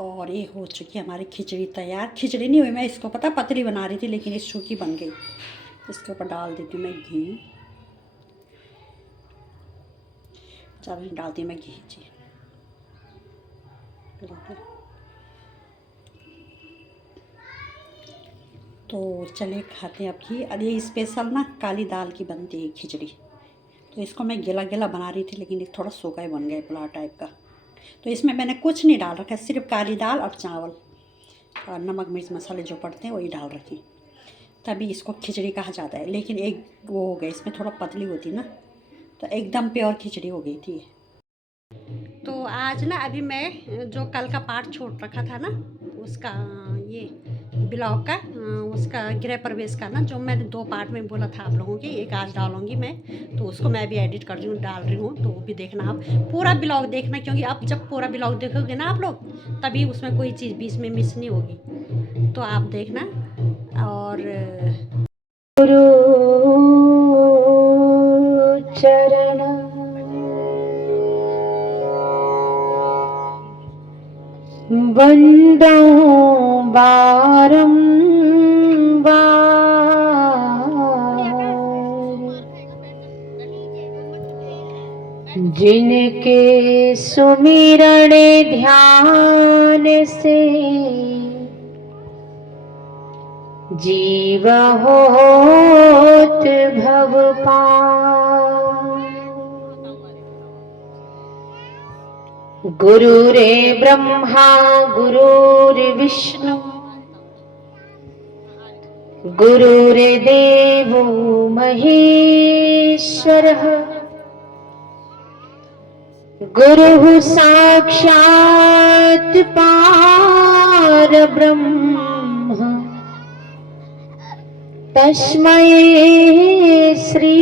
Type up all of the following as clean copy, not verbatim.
और ये हो चुकी हमारी खिचड़ी तैयार। खिचड़ी नहीं हुई, मैं इसको पता पतली बना रही थी, लेकिन ये सूखी बन गई। इसके ऊपर डाल देती हूँ मैं घी। चलो डालती हूँ मैं घी जी। तो चलिए खाते हैं अब घी। और ये स्पेशल ना काली दाल की बनती है खिचड़ी। तो इसको मैं गीला गीला बना रही थी, लेकिन ये थोड़ा सूखा ही बन गया पुलाव टाइप का। तो इसमें मैंने कुछ नहीं डाल रखा, सिर्फ काली दाल और चावल और नमक मिर्च मसाले जो पड़ते हैं वही डाल रखी, तभी इसको खिचड़ी कहा जाता है। लेकिन एक वो हो गया, इसमें थोड़ा पतली होती ना, तो एकदम प्योर खिचड़ी हो गई थी। तो आज ना अभी मैं जो कल का पार्ट छोड़ रखा था ना, उसका ये ब्लॉग का उसका गृह प्रवेश का ना, जो मैंने 2 पार्ट में बोला था आप लोगों की, एक आज डालूंगी मैं, तो उसको मैं भी एडिट कर रही हूँ, डाल रही हूँ। तो वो भी देखना, आप पूरा ब्लॉग देखना, क्योंकि अब जब पूरा ब्लॉग देखोगे ना आप लोग, तभी उसमें कोई चीज़ बीच में मिस नहीं होगी। तो आप देखना। और गुरु चरण वंदो बारंबार, जिनके सुमिरण ध्यान से जीव होत भव पार। गुरुरे ब्रह्मा गुरुर्विष्णु गुरुर्देवो महेश्वरः, गुरुः साक्षात् परब्रह्म, तस्मै श्री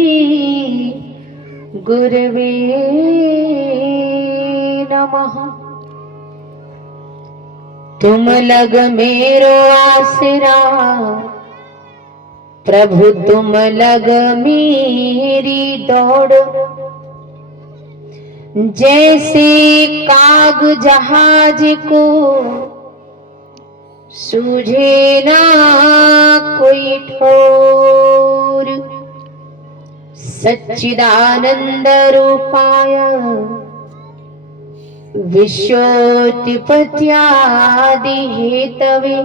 गुरवे नमः। तुम लग मेरो आसरा, प्रभु तुम लग मेरी दौड़। जैसे काग जहाज को सूझे ना कोई ठोर, सच्चिदानंद रूपाय विश्वोत्पत्त्यादि हेतवे,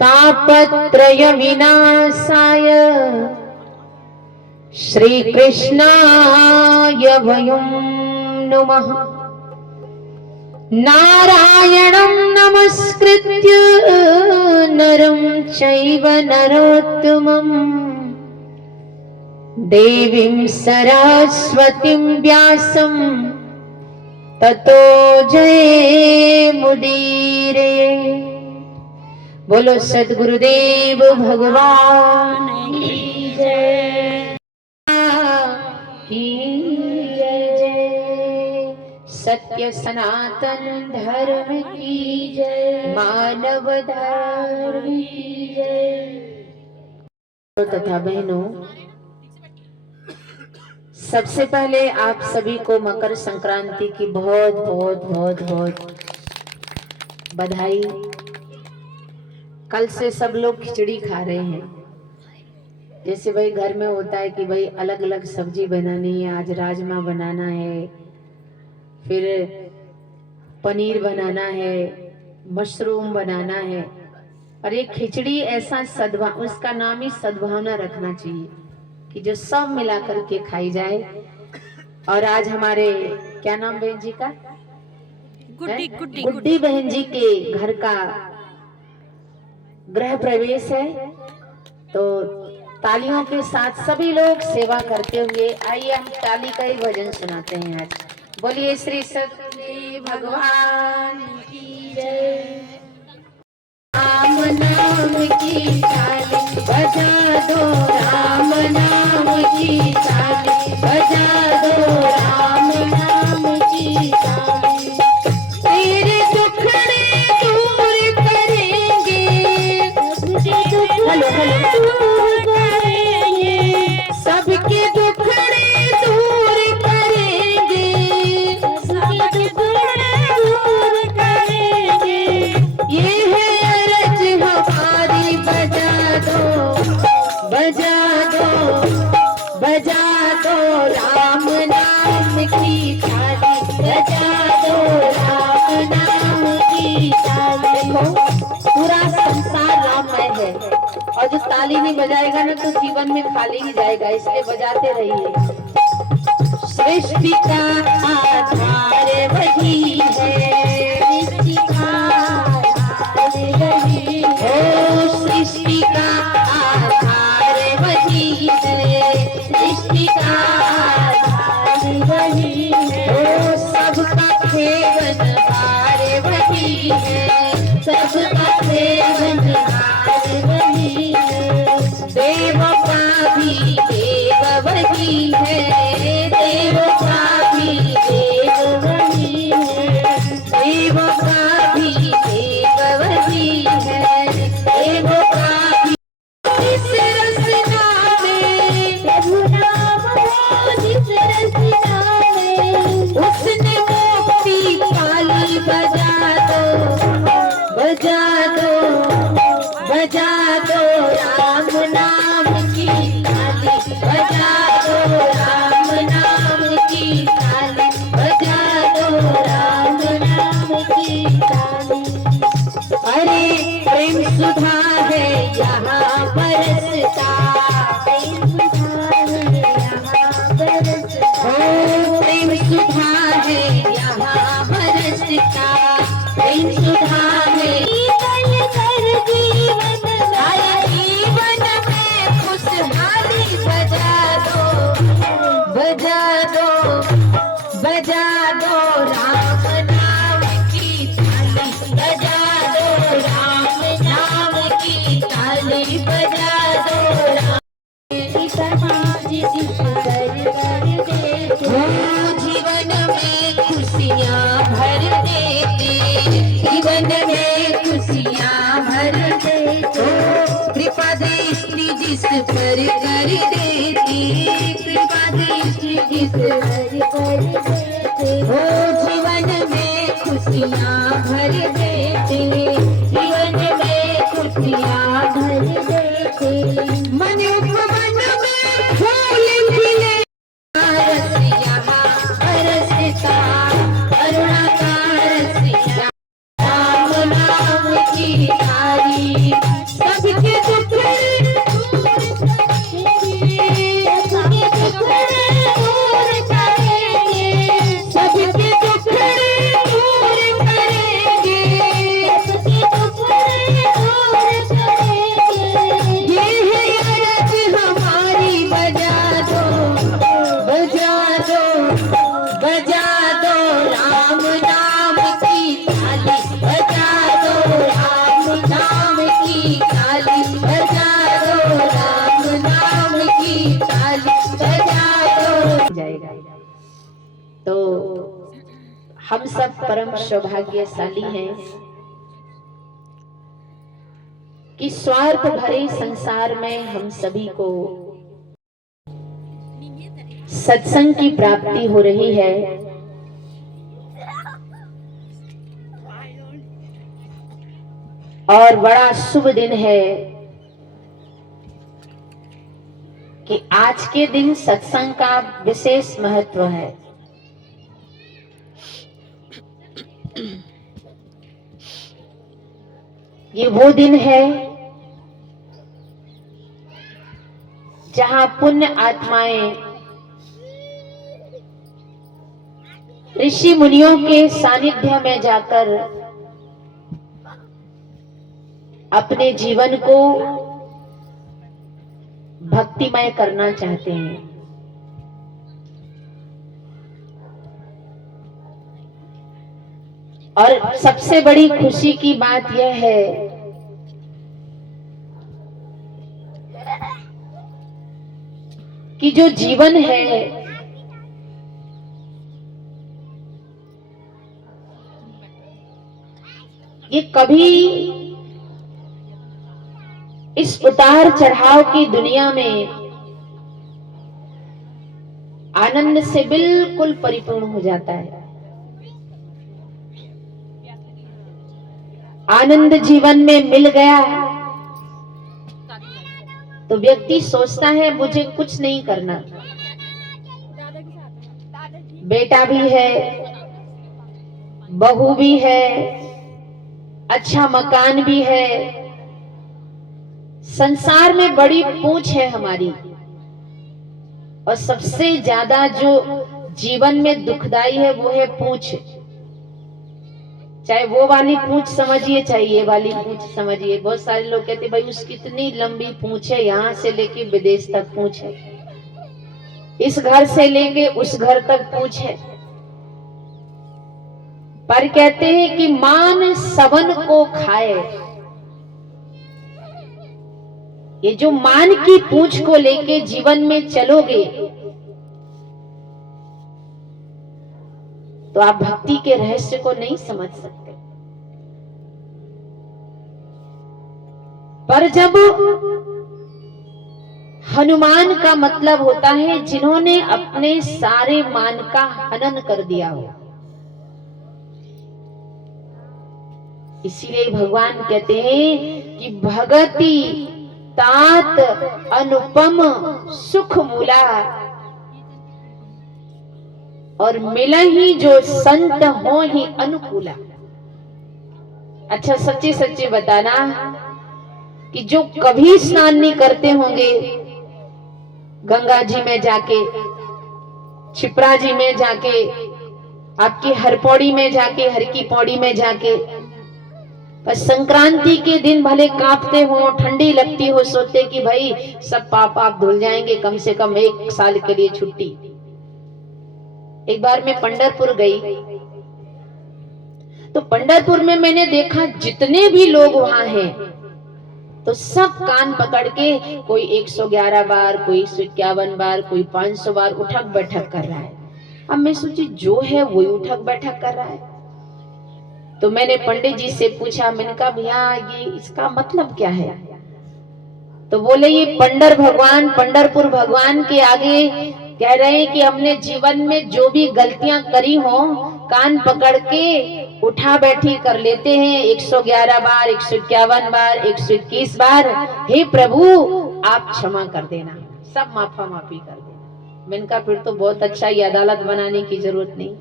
तापत्रय विनाशाय श्री कृष्णाय वयं नमः। नारायणं नमस्कृत्य नरं चैव नरोत्तमं, देवीं सरस्वतीं व्यासं ततो जयमुदीरये। बोलो सद्गुरुदेव भगवान की जय, की जय। सत्य सनातन धर्म की जय, मानव धर्म की जय। तथा बहनों, सबसे पहले आप सभी को मकर संक्रांति की बहुत बहुत बहुत बहुत बधाई। कल से सब लोग खिचड़ी खा रहे हैं। जैसे भाई घर में होता है कि भाई अलग अलग सब्जी बनानी है, आज राजमा बनाना है, फिर पनीर बनाना है, मशरूम बनाना है, और एक खिचड़ी ऐसा उसका नाम ही सद्भावना रखना चाहिए कि जो सब मिला करके खाई जाए। और आज हमारे क्या नाम बहन जी का, गुड्डी बहन जी के घर का गृह प्रवेश है। तो तालियों के साथ सभी लोग सेवा करते हुए आइए हम ताली का ही भजन सुनाते हैं। आज बोलिए श्री सतगुरु भगवान की जय। राम नाम की ताली बजा दो, राम नाम की ताली बजा दो, राम नाम की ताली। तेरे दुखड़े दूर करेंगे, हेलो दूर करेंगे, सबके दुखड़े दूर करेंगे, सबके दुखड़े दूर और जो ताली नहीं बजाएगा ना तो जीवन में खाली ही जाएगा, इसलिए बजाते रहिए। सृष्टि का आधार वही है, सृष्टि का आधार वही है, सृष्टि का आधार वही है, सृष्टि का आधार वही है, सबका खेवनहार वही है, सबका खेवनहार वही है, देव का भी देव वही है, देव का भी देव वही है, देव का भी देव वही है, देव का भी। जिस रचना में प्रभु नाम हो, जिस रचना में उसने मुक्ति पाली, बजा दो बजा दो राम नाम की ताली, बजा दो राम नाम की ताली, बजा दो राम नाम की ताली। अरे प्रेम सुधा है यहाँ बरसता, प्रेम सुधा है यहाँ बरसता, ओ प्रेम सुधा है यहाँ बरसता, प्रेम सुधा है जीवन आया, जीवन में खुशहाली, बजा दो राम नाम की ताली, बजा दो राम नाम की ताली, बजा दो राम। जीवन में खुशियाँ भर देते, जीवन में खुशियाँ भर देते, कृपा दृष्टि जिस पर कर देती, कृपा दृष्टि जिस पर कर देते, हो जीवन में खुशियाँ भर देते, जीवन में खुशियाँ भर देते, मन उपवन में फूल खिले, रस यहाँ बरसता, करुणा का रस यहाँ, राम नाम की तारी, सबके दुखड़े दूर करेंगे, सबके दुखड़े दूर करेंगे, सबके दुखड़े दूर करेंगे, ये है अरज हमारी, बजा दो राम नाम की ताली, बजा दो राम नाम की ताली, बजा दो राम नाम की ताली, बजा दो जाएगा। तो हम सब परम सौभाग्यशाली हैं कि स्वार्थ भरे संसार में हम सभी को सत्संग की प्राप्ति हो रही है। और बड़ा शुभ दिन है कि आज के दिन सत्संग का विशेष महत्व है। ये वो दिन है जहां पुण्य आत्माएं ऋषि मुनियों के सानिध्य में जाकर अपने जीवन को भक्तिमय करना चाहते हैं। और सबसे बड़ी खुशी की बात यह है कि जो जीवन है ये कभी इस उतार चढ़ाव की दुनिया में आनंद से बिल्कुल परिपूर्ण हो जाता है। आनंद जीवन में मिल गया तो व्यक्ति सोचता है मुझे कुछ नहीं करना। बेटा भी है, बहू भी है, अच्छा मकान भी है, संसार में बड़ी पूंछ है हमारी, और सबसे ज्यादा जो जीवन में दुखदाई है वो है पूंछ। चाहे वो वाली पूंछ समझिए, चाहे ये वाली पूंछ समझिए। बहुत सारे लोग कहते भाई उसकी इतनी लंबी पूंछ है, यहां से लेके विदेश तक पूंछ है, इस घर से लेके उस घर तक पूंछ है। पर कहते हैं कि मान सबन को खाए। ये जो मान की पूंछ को लेके जीवन में चलोगे तो आप भक्ति के रहस्य को नहीं समझ सकते। पर जब हनुमान का मतलब होता है जिन्होंने अपने सारे मान का हनन कर दिया हो। इसीलिए भगवान कहते हैं कि भगति तात अनुपम सुख मूला, और मिला ही जो संत हो ही अनुकूला। अच्छा सच्चे सच्चे बताना कि जो कभी स्नान नहीं करते होंगे गंगा जी में जाके, छिपरा जी में जाके, आपकी हर पौड़ी में जाके, हर की पौड़ी में जाके, पर संक्रांति के दिन भले कांपते हो, ठंडी लगती हो, सोचते कि भाई सब पाप आप धुल जाएंगे, कम से कम 1 साल के लिए छुट्टी। एक बार मैं पंढरपुर गई तो पंढरपुर में मैंने देखा जितने भी लोग वहां हैं तो सब कान पकड़ के, कोई 111 बार, कोई 151 बार, कोई 500 बार उठक बैठक कर रहा है। अब मैं सोची जो है वही उठक बैठक कर रहा है। तो मैंने पंडित जी से पूछा, मैंने कहा भैया ये इसका मतलब क्या है? तो बोले ये पंढरपुर भगवान के आगे कह रहे हैं कि हमने जीवन में जो भी गलतियां करी हो, कान पकड़ के उठा बैठी कर लेते हैं 111 बार, 151 बार, 121 बार। हे प्रभु आप क्षमा कर देना, सब माफा माफी कर देना। मैंने कहा फिर तो बहुत अच्छा, ये अदालत बनाने की जरूरत नहीं,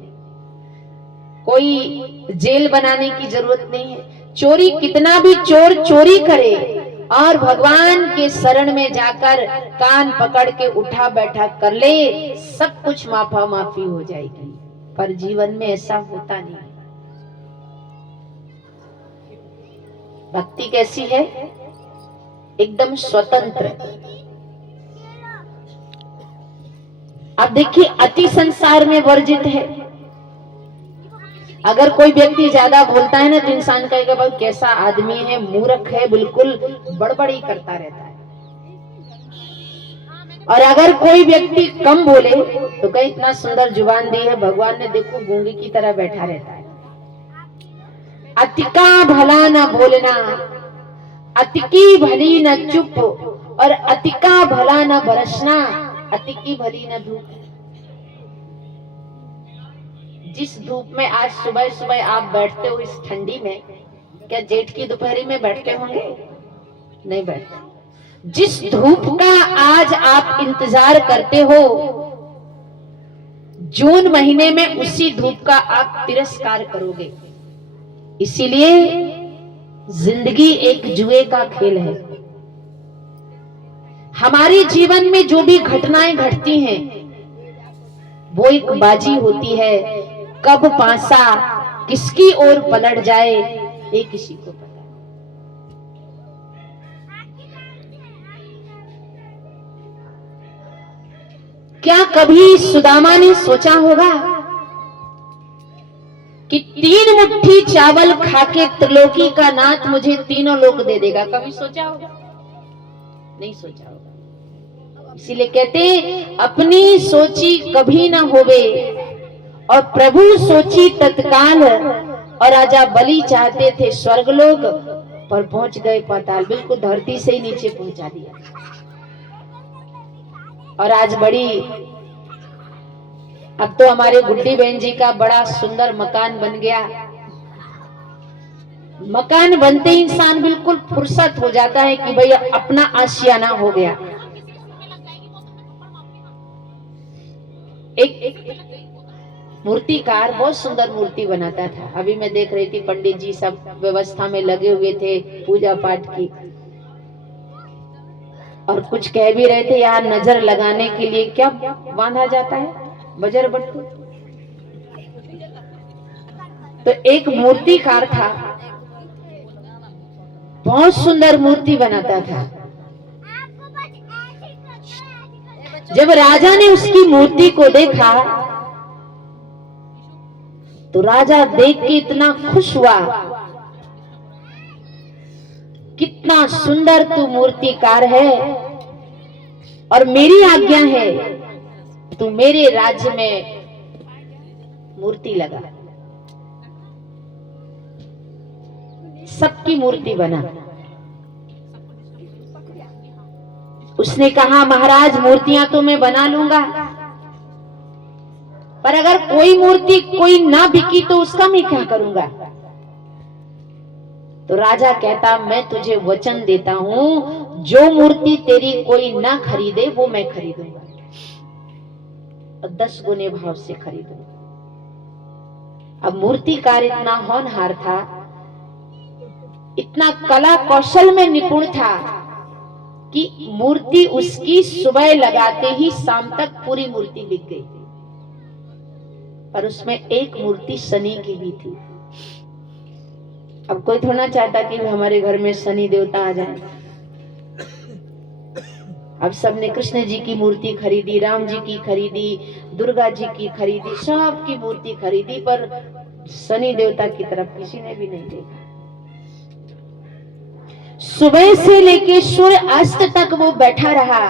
कोई जेल बनाने की जरूरत नहीं है। चोरी कितना भी चोर चोरी करे और भगवान के शरण में जाकर कान पकड़ के उठा बैठा कर ले, सब कुछ माफा माफी हो जाएगी। पर जीवन में ऐसा होता नहीं। भक्ति कैसी है? एकदम स्वतंत्र। अब देखिए अति संसार में वर्जित है। अगर कोई व्यक्ति ज्यादा बोलता है ना तो इंसान कहेगा भाई कैसा आदमी है, मूर्ख है, बिल्कुल बड़बड़ी करता रहता है। और अगर कोई व्यक्ति कम बोले तो कहे इतना सुंदर जुबान दी है भगवान ने, देखो गूंगे की तरह बैठा रहता है। अतिका भला न बोलना, अतिकी भली न चुप, और अतिका भला न बरसना, अतिकी भली न धूप। जिस धूप में आज सुबह सुबह आप बैठते हो इस ठंडी में, क्या जेठ की दोपहरी में बैठते होंगे? नहीं बैठते। जिस धूप का आज आप इंतजार करते हो, जून महीने में उसी धूप का आप तिरस्कार करोगे। इसीलिए जिंदगी एक जुए का खेल है। हमारे जीवन में जो भी घटनाएं घटती हैं वो एक बाजी होती है। कब पासा किसकी ओर पलट जाए ये किसी को पता। क्या कभी सुदामा ने सोचा होगा कि 3 मुट्ठी चावल खाके त्रिलोकी का नाथ मुझे तीनों लोक दे देगा? कभी सोचा होगा? नहीं सोचा होगा। इसीलिए कहते अपनी सोची कभी ना होवे और प्रभु सोची तत्काल। और राजा बलि चाहते थे स्वर्गलोक पर पहुंच गए पाताल, बिल्कुल धरती से ही नीचे पहुंचा दिया। और आज अब तो हमारे गुड्डी बहन जी का बड़ा सुंदर मकान बन गया। मकान बनते ही इंसान बिल्कुल फुर्सत हो जाता है कि भैया अपना आशियाना हो गया। एक मूर्तिकार बहुत सुंदर मूर्ति बनाता था। अभी मैं देख रही थी पंडित जी सब व्यवस्था में लगे हुए थे पूजा पाठ की। और कुछ कह भी रहे थे, यहाँ नजर लगाने के लिए क्या बांधा जाता है, बजर बट्टू। तो एक मूर्तिकार था, बहुत सुंदर मूर्ति बनाता था। जब राजा ने उसकी मूर्ति को देखा तो राजा देख के इतना खुश हुआ, कितना सुंदर तू मूर्तिकार है, और मेरी आज्ञा है तू मेरे राज्य में मूर्ति लगा। सबकी मूर्ति बना। उसने कहा महाराज मूर्तियां तो मैं बना लूंगा, पर अगर कोई मूर्ति कोई ना बिकी तो उसका मैं क्या करूंगा। तो राजा कहता मैं तुझे वचन देता हूं, जो मूर्ति तेरी कोई ना खरीदे वो मैं खरीदूंगा, और 10 गुने भाव से खरीदूंगा। अब मूर्तिकार इतना होनहार था, इतना कला कौशल में निपुण था कि मूर्ति उसकी सुबह लगाते ही शाम तक पूरी मूर्ति बिक गई। पर उसमें एक मूर्ति शनि की भी थी। अब कोई थोड़ा चाहता कि हमारे घर में शनि देवता आ जाए। अब सबने कृष्ण जी की मूर्ति खरीदी, राम जी की खरीदी, दुर्गा जी की खरीदी, सबकी मूर्ति खरीदी, पर शनि देवता की तरफ किसी ने भी नहीं देखा। सुबह से लेके सूर्य अस्त तक वो बैठा रहा,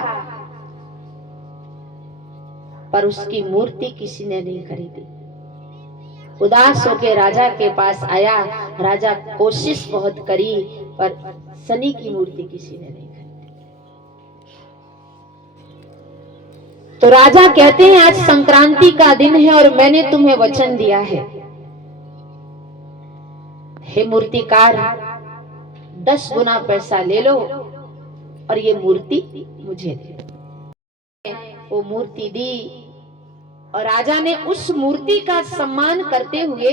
पर उसकी मूर्ति किसी ने नहीं खरीदी। उदास होकर राजा के पास आया। राजा कोशिश बहुत करी, पर शनि की मूर्ति किसी ने नहीं खरीदी। तो राजा कहते हैं आज संक्रांति का दिन है और मैंने तुम्हें वचन दिया है, हे मूर्तिकार 10 गुना पैसा ले लो और ये मूर्ति मुझे दे। वो मूर्ति दी और राजा ने उस मूर्ति का सम्मान करते हुए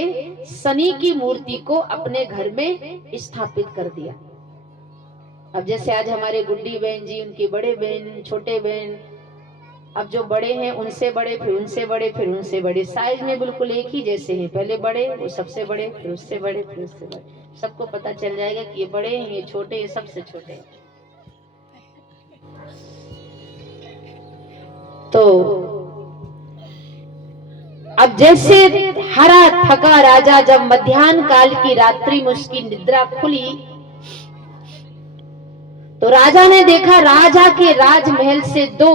शनि की मूर्ति को अपने घर में स्थापित कर दिया। अब जैसे आज हमारे गुड्डी बहन जी, उनकी बड़े बहन, छोटे बहन, अब जो बड़े हैं उनसे बड़े, फिर उनसे बड़े, फिर उनसे बड़े, साइज में बिल्कुल एक ही जैसे हैं। पहले बड़े, वो सबसे बड़े, फिर उससे बड़े, फिर उससे बड़े। सबको पता चल जाएगा कि ये बड़े हैं, ये छोटे हैं, सबसे छोटे हैं। तो अब जैसे हरा थका राजा जब मध्याह्न काल की रात्रि में उसकी निद्रा खुली, तो राजा ने देखा राजा के राजमहल से 2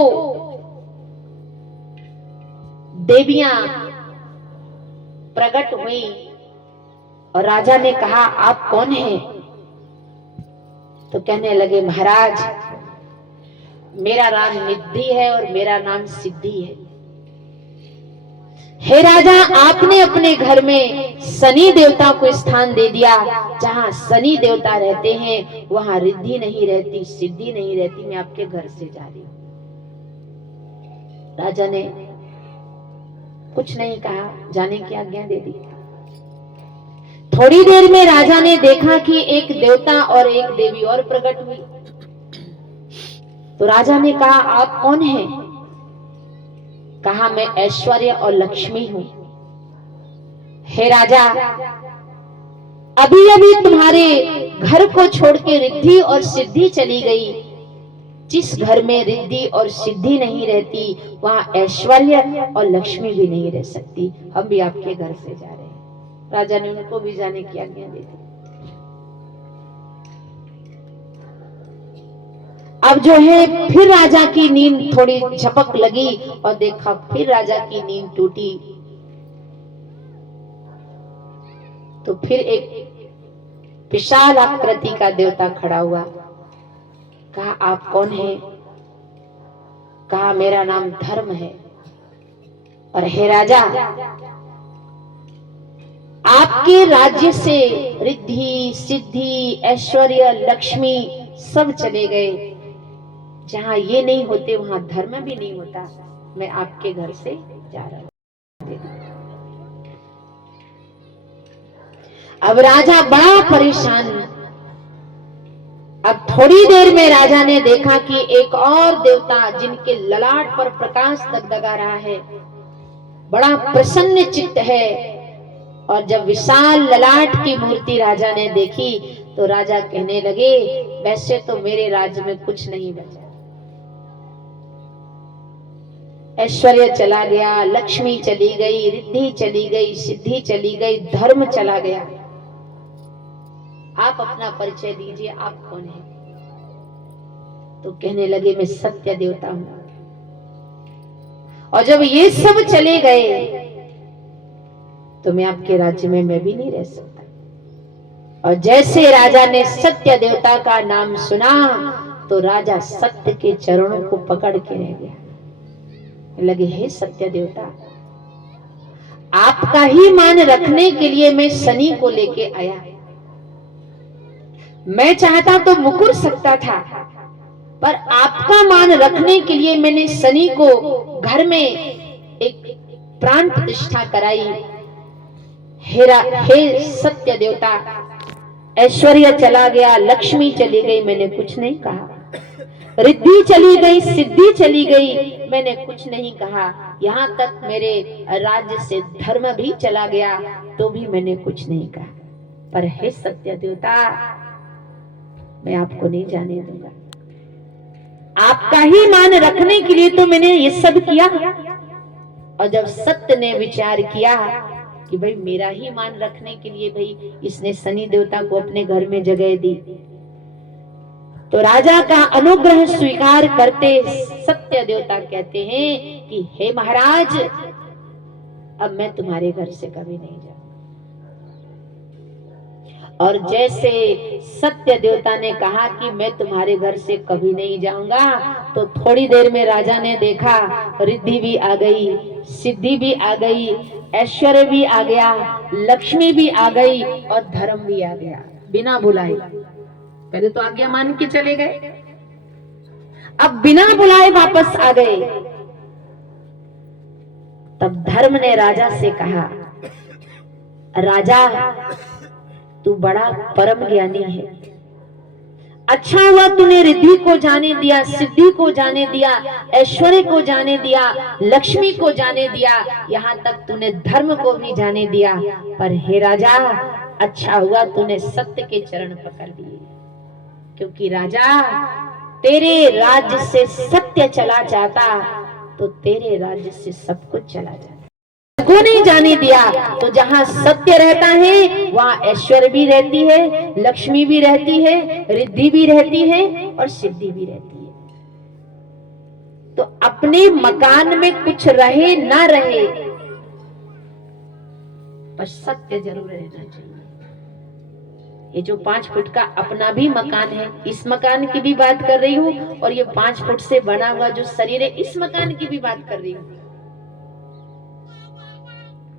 देवियां प्रकट हुई। और राजा ने कहा आप कौन हैं? तो कहने लगे महाराज मेरा नाम निधि है और मेरा नाम सिद्धि है। हे राजा आपने अपने घर में शनि देवता को स्थान दे दिया। जहां शनि देवता रहते हैं वहां रिद्धि नहीं रहती, सिद्धि नहीं रहती। मैं आपके घर से जा रही हूं। राजा ने कुछ नहीं कहा, जाने की आज्ञा दे दी। थोड़ी देर में राजा ने देखा कि एक देवता और एक देवी और प्रकट हुई। तो राजा ने कहा आप कौन हैं? कहा मैं ऐश्वर्य और लक्ष्मी हूं। हे राजा अभी अभी तुम्हारे घर को छोड़ के रिद्धि और सिद्धि चली गई। जिस घर में रिद्धि और सिद्धि नहीं रहती वहां ऐश्वर्य और लक्ष्मी भी नहीं रह सकती। हम भी आपके घर से जा रहे हैं। राजा ने उनको भी जाने की आज्ञा दे दी। अब जो है फिर राजा की नींद थोड़ी झपक लगी और देखा फिर राजा की नींद टूटी। तो फिर एक विशाल आकृति का देवता खड़ा हुआ। कहा आप कौन हैं? कहा मेरा नाम धर्म है। और हे राजा आपके राज्य से रिद्धि सिद्धि ऐश्वर्य लक्ष्मी सब चले गए। जहां ये नहीं होते वहां धर्म भी नहीं होता। मैं आपके घर से जा रहा हूं। अब राजा बड़ा परेशान, अब थोड़ी देर में राजा ने देखा कि एक और देवता जिनके ललाट पर प्रकाश दगदगा रहा है, बड़ा प्रसन्न चित्त है। और जब विशाल ललाट की मूर्ति राजा ने देखी तो राजा कहने लगे, वैसे तो मेरे राज्य में कुछ नहीं बचा, ऐश्वर्य चला गया, लक्ष्मी चली गई, रिद्धि चली गई, सिद्धि चली गई, धर्म चला गया। आप अपना परिचय दीजिए, आप कौन हैं? तो कहने लगे, मैं सत्य देवता हूं। और जब ये सब चले गए तो मैं आपके राज्य में मैं भी नहीं रह सकता। और जैसे राजा ने सत्य देवता का नाम सुना तो राजा सत्य के चरणों को पकड़ के रह गया। लगे, हे सत्य देवता, आपका ही मान रखने के लिए मैं शनि को लेके आया। मैं चाहता तो मुकुर सकता था, पर आपका मान रखने के लिए मैंने शनि को घर में एक प्राण प्रतिष्ठा कराई। हे सत्य देवता, ऐश्वर्य चला गया, लक्ष्मी चली गई, मैंने कुछ नहीं कहा। रिद्धि चली गई, सिद्धि चली गई, मैंने कुछ नहीं कहा। यहाँ तक मेरे राज्य से धर्म भी चला गया तो भी मैंने कुछ नहीं कहा। पर हे सत्य देवता, मैं आपको नहीं जाने दूंगा। आपका ही मान रखने के लिए तो मैंने ये सब किया। और जब सत्य ने विचार किया कि भाई मेरा ही मान रखने के लिए भाई इसने शनि देवता को अपने घर में जगह दी, तो राजा का अनुग्रह स्वीकार करते सत्य देवता कहते हैं कि हे महाराज, अब मैं तुम्हारे घर से कभी नहीं जाऊंगा। और जैसे सत्य देवता ने कहा कि मैं तुम्हारे घर से कभी नहीं जाऊंगा, तो थोड़ी देर में राजा ने देखा रिद्धि भी आ गई, सिद्धि भी आ गई, ऐश्वर्य भी आ गया, लक्ष्मी भी आ गई और धर्म भी आ गया, बिना बुलाए। पहले तो आज्ञा मान के चले गए, अब बिना बुलाए वापस आ गए। तब धर्म ने राजा से कहा, राजा तू बड़ा परम ज्ञानी है, अच्छा हुआ तूने रिद्धि को जाने दिया, सिद्धि को जाने दिया, ऐश्वर्य को जाने दिया, लक्ष्मी को जाने दिया, यहाँ तक तूने धर्म को भी जाने दिया। पर हे राजा, अच्छा हुआ तूने सत्य के चरण पकड़ लिए, क्योंकि राजा तेरे राज्य से सत्य चला जाता तो तेरे राज्य से सब कुछ चला जाता। को नहीं जाने दिया तो जहां सत्य रहता है वहां ऐश्वर्य भी रहती है, लक्ष्मी भी रहती है, रिद्धि भी रहती है और सिद्धि भी रहती है। तो अपने मकान में कुछ रहे ना रहे, पर सत्य जरूर रहना चाहिए। ये जो 5 फुट का अपना भी मकान है, इस मकान की भी बात कर रही हूँ, और ये 5 फुट से बना हुआ जो शरीर है, इस मकान की भी बात कर रही हूँ।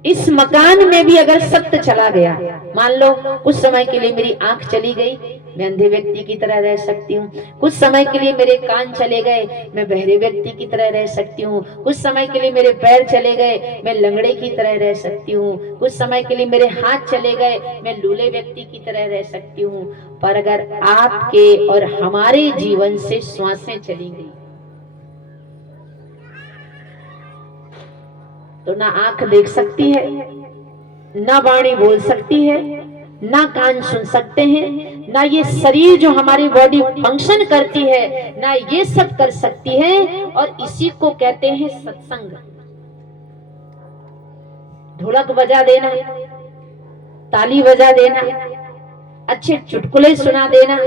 इस मकान में भी अगर सत्य चला गया, मान लो कुछ समय के लिए मेरी आंख चली गई, मैं अंधे व्यक्ति की तरह रह सकती हूँ। कुछ समय के लिए मेरे कान चले गए, मैं बहरे व्यक्ति की तरह रह सकती हूँ। कुछ समय के लिए मेरे पैर चले गए, मैं लंगड़े की तरह रह सकती हूँ। कुछ समय के लिए मेरे हाथ चले गए, मैं लूले व्यक्ति की तरह रह सकती हूँ। पर अगर आपके और हमारे जीवन से श्वासें चली गई तो ना आंख देख सकती है, ना वाणी बोल सकती है, ना कान सुन सकते हैं, ना ये शरीर जो हमारी बॉडी फंक्शन करती है, ना ये सब कर सकती है। और इसी को कहते हैं सत्संग। ढोलक बजा देना, ताली बजा देना, अच्छे चुटकुले सुना देना,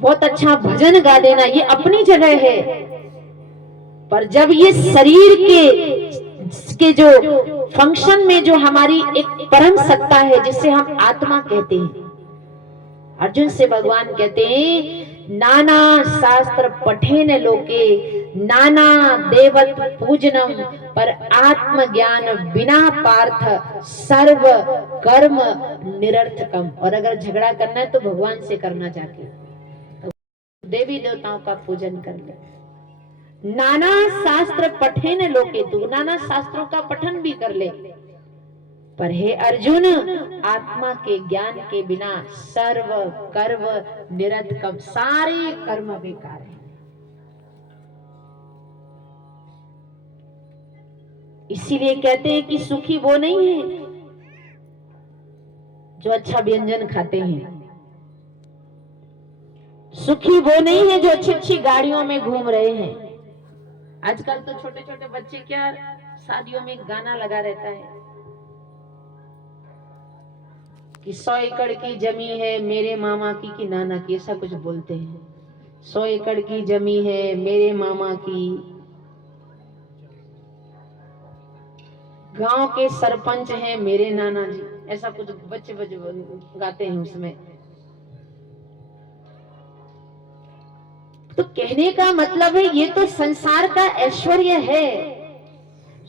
बहुत अच्छा भजन गा देना, ये अपनी जगह है। पर जब ये शरीर के जो फंक्शन में जो हमारी एक परम सत्ता है, जिसे हम आत्मा कहते हैं, अर्जुन से भगवान कहते हैं, नाना शास्त्र पठेन लोके नाना देवत पूजनम पर आत्मज्ञान बिना पार्थ सर्व कर्म निरर्थकम। और अगर झगड़ा करना है तो भगवान से करना, जाके देवी देवताओं का पूजन कर ले। नाना शास्त्र पठेन लोके, तू नाना शास्त्रों का पठन भी कर ले, पर हे अर्जुन, आत्मा के ज्ञान के बिना सर्व कर्म निरर्थक, सारे कर्म बेकार हैं। इसीलिए कहते हैं कि सुखी वो नहीं है जो अच्छा व्यंजन खाते हैं, सुखी वो नहीं है जो अच्छी अच्छी गाड़ियों में घूम रहे हैं। आजकल तो छोटे छोटे बच्चे क्या शादियों में गाना लगा रहता है कि 100 एकड़ की जमी है मेरे मामा की नाना की, ऐसा कुछ बोलते हैं। 100 एकड़ की जमी है मेरे मामा की, गांव के सरपंच हैं मेरे नाना जी, ऐसा कुछ बच्चे बच्चे गाते हैं उसमें। तो कहने का मतलब है ये तो संसार का ऐश्वर्य है।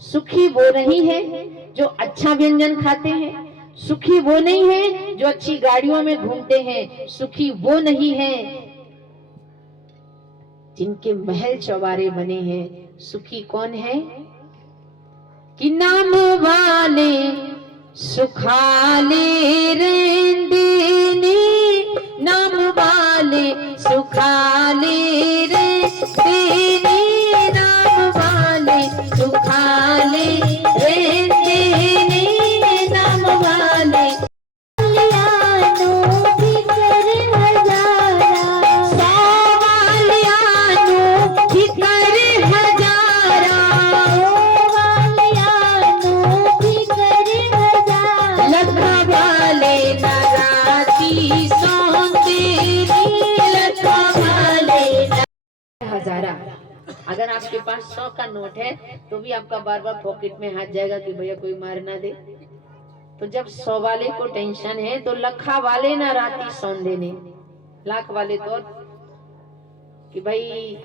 सुखी वो नहीं है जो अच्छा व्यंजन खाते हैं, सुखी वो नहीं है जो अच्छी गाड़ियों में घूमते हैं, सुखी वो नहीं है जिनके महल चौबारे बने हैं। सुखी कौन है? कि नाम वाले सुखाले रेंदीनी, नाम वाले सुखाले रेंदीनी, नाम वाले सुखाले रेंदीनी, नाम वाले हजारा। अगर आपके पास 100 का नोट है तो भी आपका बार बार पॉकेट में हाथ जाएगा कि भैया कोई मार ना दे। तो जब 100 वाले को टेंशन है तो लखा वाले ना राती सौन देने, लाख वाले तो कि भाई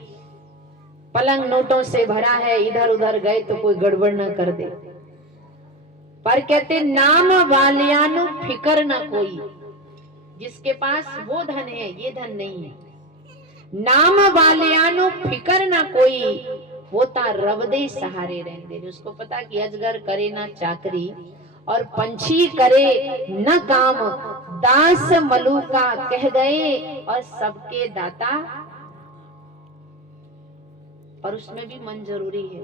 पलंग नोटों से भरा है, इधर उधर गए तो कोई गड़बड़ ना कर दे। पर कहते नाम वालियानु फिकर ना कोई, जिसके पास वो धन है ये धन नहीं है। नाम वालियानु फिकर ना कोई, वो ता रब दे सहारे रहते। उसको पता कि अजगर करे ना चाकरी और पंछी करे न काम, दास मलूका कह गए और सबके दाता। और उसमें भी मन जरूरी है।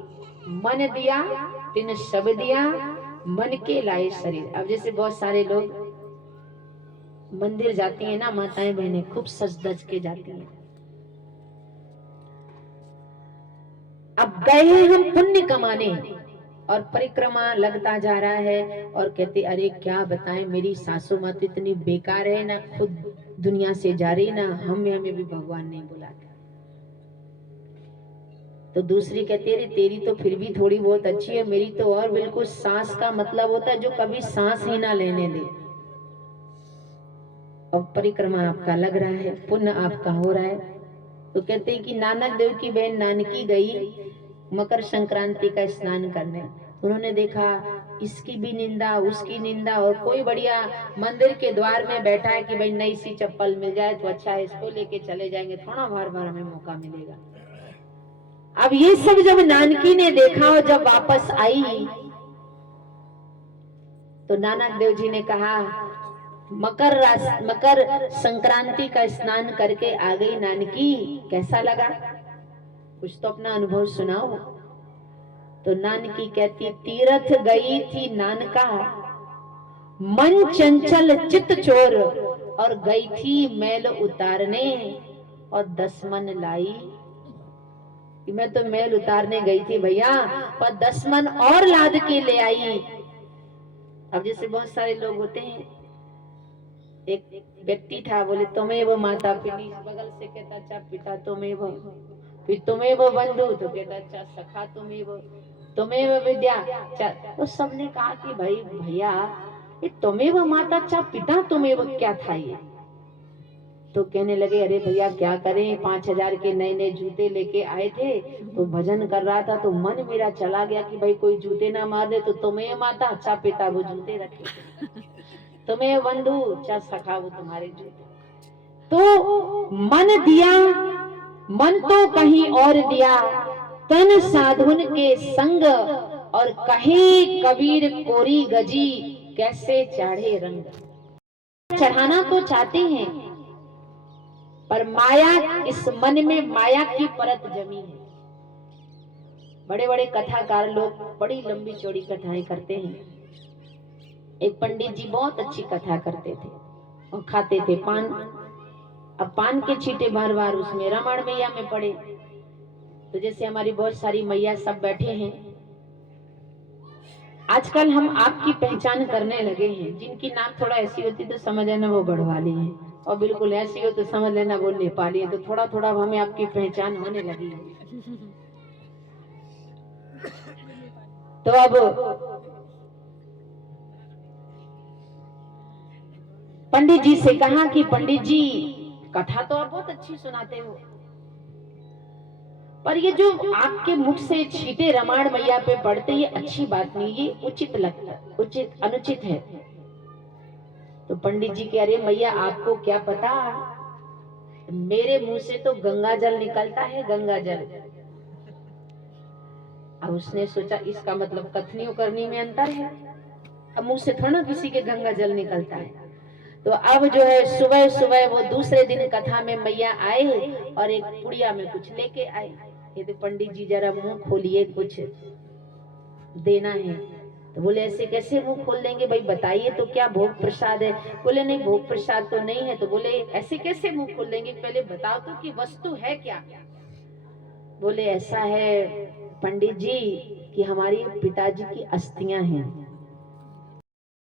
मन दिया तिन सब दिया, मन के लाए शरीर। अब जैसे बहुत सारे लोग मंदिर जाती है ना माताएं बहनें, खूब सज धज के जाती हैं। अब गए हम पुण्य कमाने और परिक्रमा लगता जा रहा है और कहते अरे क्या बताएं मेरी सासू माँ तो इतनी बेकार है ना, खुद दुनिया से जा रही ना, हमें भी भगवान नहीं बुलाता। तो दूसरी कहती है तेरी तो फिर भी थोड़ी बहुत अच्छी है, मेरी तो और बिल्कुल सांस का मतलब होता है जो कभी सांस ही ना लेने दे। और परिक्रमा आपका लग रहा है, पुण्य आपका हो रहा है। तो कहते हैं कि नानक देव की बहन नानकी गई मकर संक्रांति का स्नान करने। उन्होंने देखा इसकी भी निंदा उसकी निंदा, और कोई बढ़िया मंदिर के द्वार में बैठा है कि भाई नई सी चप्पल मिल जाए तो अच्छा है, इसको लेके चले जाएंगे, थोड़ा बार बार हमें मौका मिलेगा। अब ये सब जब नानकी ने देखा और जब वापस आई तो नानक देव जी ने कहा मकर संक्रांति का स्नान करके आ गई नानकी, कैसा लगा? कुछ तो अपना अनुभव सुनाओ। तो नानकी कहती तीर्थ गई थी नानका, मन चंचल चित चोर, और गई थी मैल उतारने और 10 मन लाई। कि मैं तो मैल उतारने गई थी भैया, पर 10 मन और लाद के ले आई। अब जैसे बहुत सारे लोग होते हैं, एक व्यक्ति था, बोले तुम्हें वो माता पिता, बगल से कहता अच्छा पिता तुम्हें वो, फिर तुम्हें वो बंधु, तो कहता अच्छा सखा तुम्हें वो विद्या। तो सबने कहा कि भाई भैया ये तुम्हें वो माता अच्छा पिता तुम्हें वो क्या था ये? तो कहने लगे अरे भैया क्या करें, 5000 के नए नए जूते लेके आए थे, तो भजन कर रहा था तो मन मेरा चला गया कि भाई कोई जूते ना मार दे, तो तुम्हें माता अच्छा पिता वो जूते रखे, तुम्हें बंधु क्या सखा वो तुम्हारे जूते। तो मन दिया, मन तो कहीं और दिया, तन साधुन के संग, और कहे कबीर कोरी गजी, कैसे चाढ़े रंग। चढ़ाना तो चाहते हैं, पर माया, इस मन में माया की परत जमी है। बड़े बड़े कथाकार लोग बड़ी लंबी चौड़ी कथाएं करते हैं। एक पंडित जी बहुत अच्छी कथा करते थे और खाते थे पान। अब पान के छींटे बार बार उसमें रामायण मैया में पड़े। तो जैसे हमारी बहुत सारी मैया सब बैठे हैं, आजकल हम आपकी पहचान करने लगे हैं। जिनकी नाक थोड़ा ऐसी होती तो समझ लेना वो गढ़वाली है, और बिल्कुल ऐसी हो तो समझ लेना वो नेपाली है। तो थोड़ा थोड़ा हमें आपकी पहचान होने लगी है। तो अब पंडित जी से कहा कि पंडित जी, कथा तो आप बहुत अच्छी सुनाते हो, पर ये जो आपके मुख से छींटे रामायण मैया पे पड़ते, ये अच्छी बात नहीं, ये उचित लगता, उचित अनुचित है। तो पंडित जी कह रहे, मैया आपको क्या पता, मेरे मुंह से तो गंगा जल निकलता है, गंगा जल। अब उसने सोचा इसका मतलब कथनी और करनी में अंतर है। अब मुंह से थोड़ा किसी के गंगा जल निकलता है। तो अब जो है सुबह सुबह वो दूसरे दिन कथा में मैया आए और एक पुड़िया में कुछ लेके आए। ये तो पंडित जी जरा मुंह खोलिए, कुछ देना है। तो बोले ऐसे कैसे मुंह खोल देंगे भाई, बताइए तो क्या भोग प्रसाद है। बोले नहीं भोग प्रसाद तो नहीं है। तो बोले ऐसे कैसे मुंह खोल देंगे, पहले बताओ तो कि वस्तु है क्या। बोले ऐसा है पंडित जी कि हमारी पिताजी की अस्थियां हैं।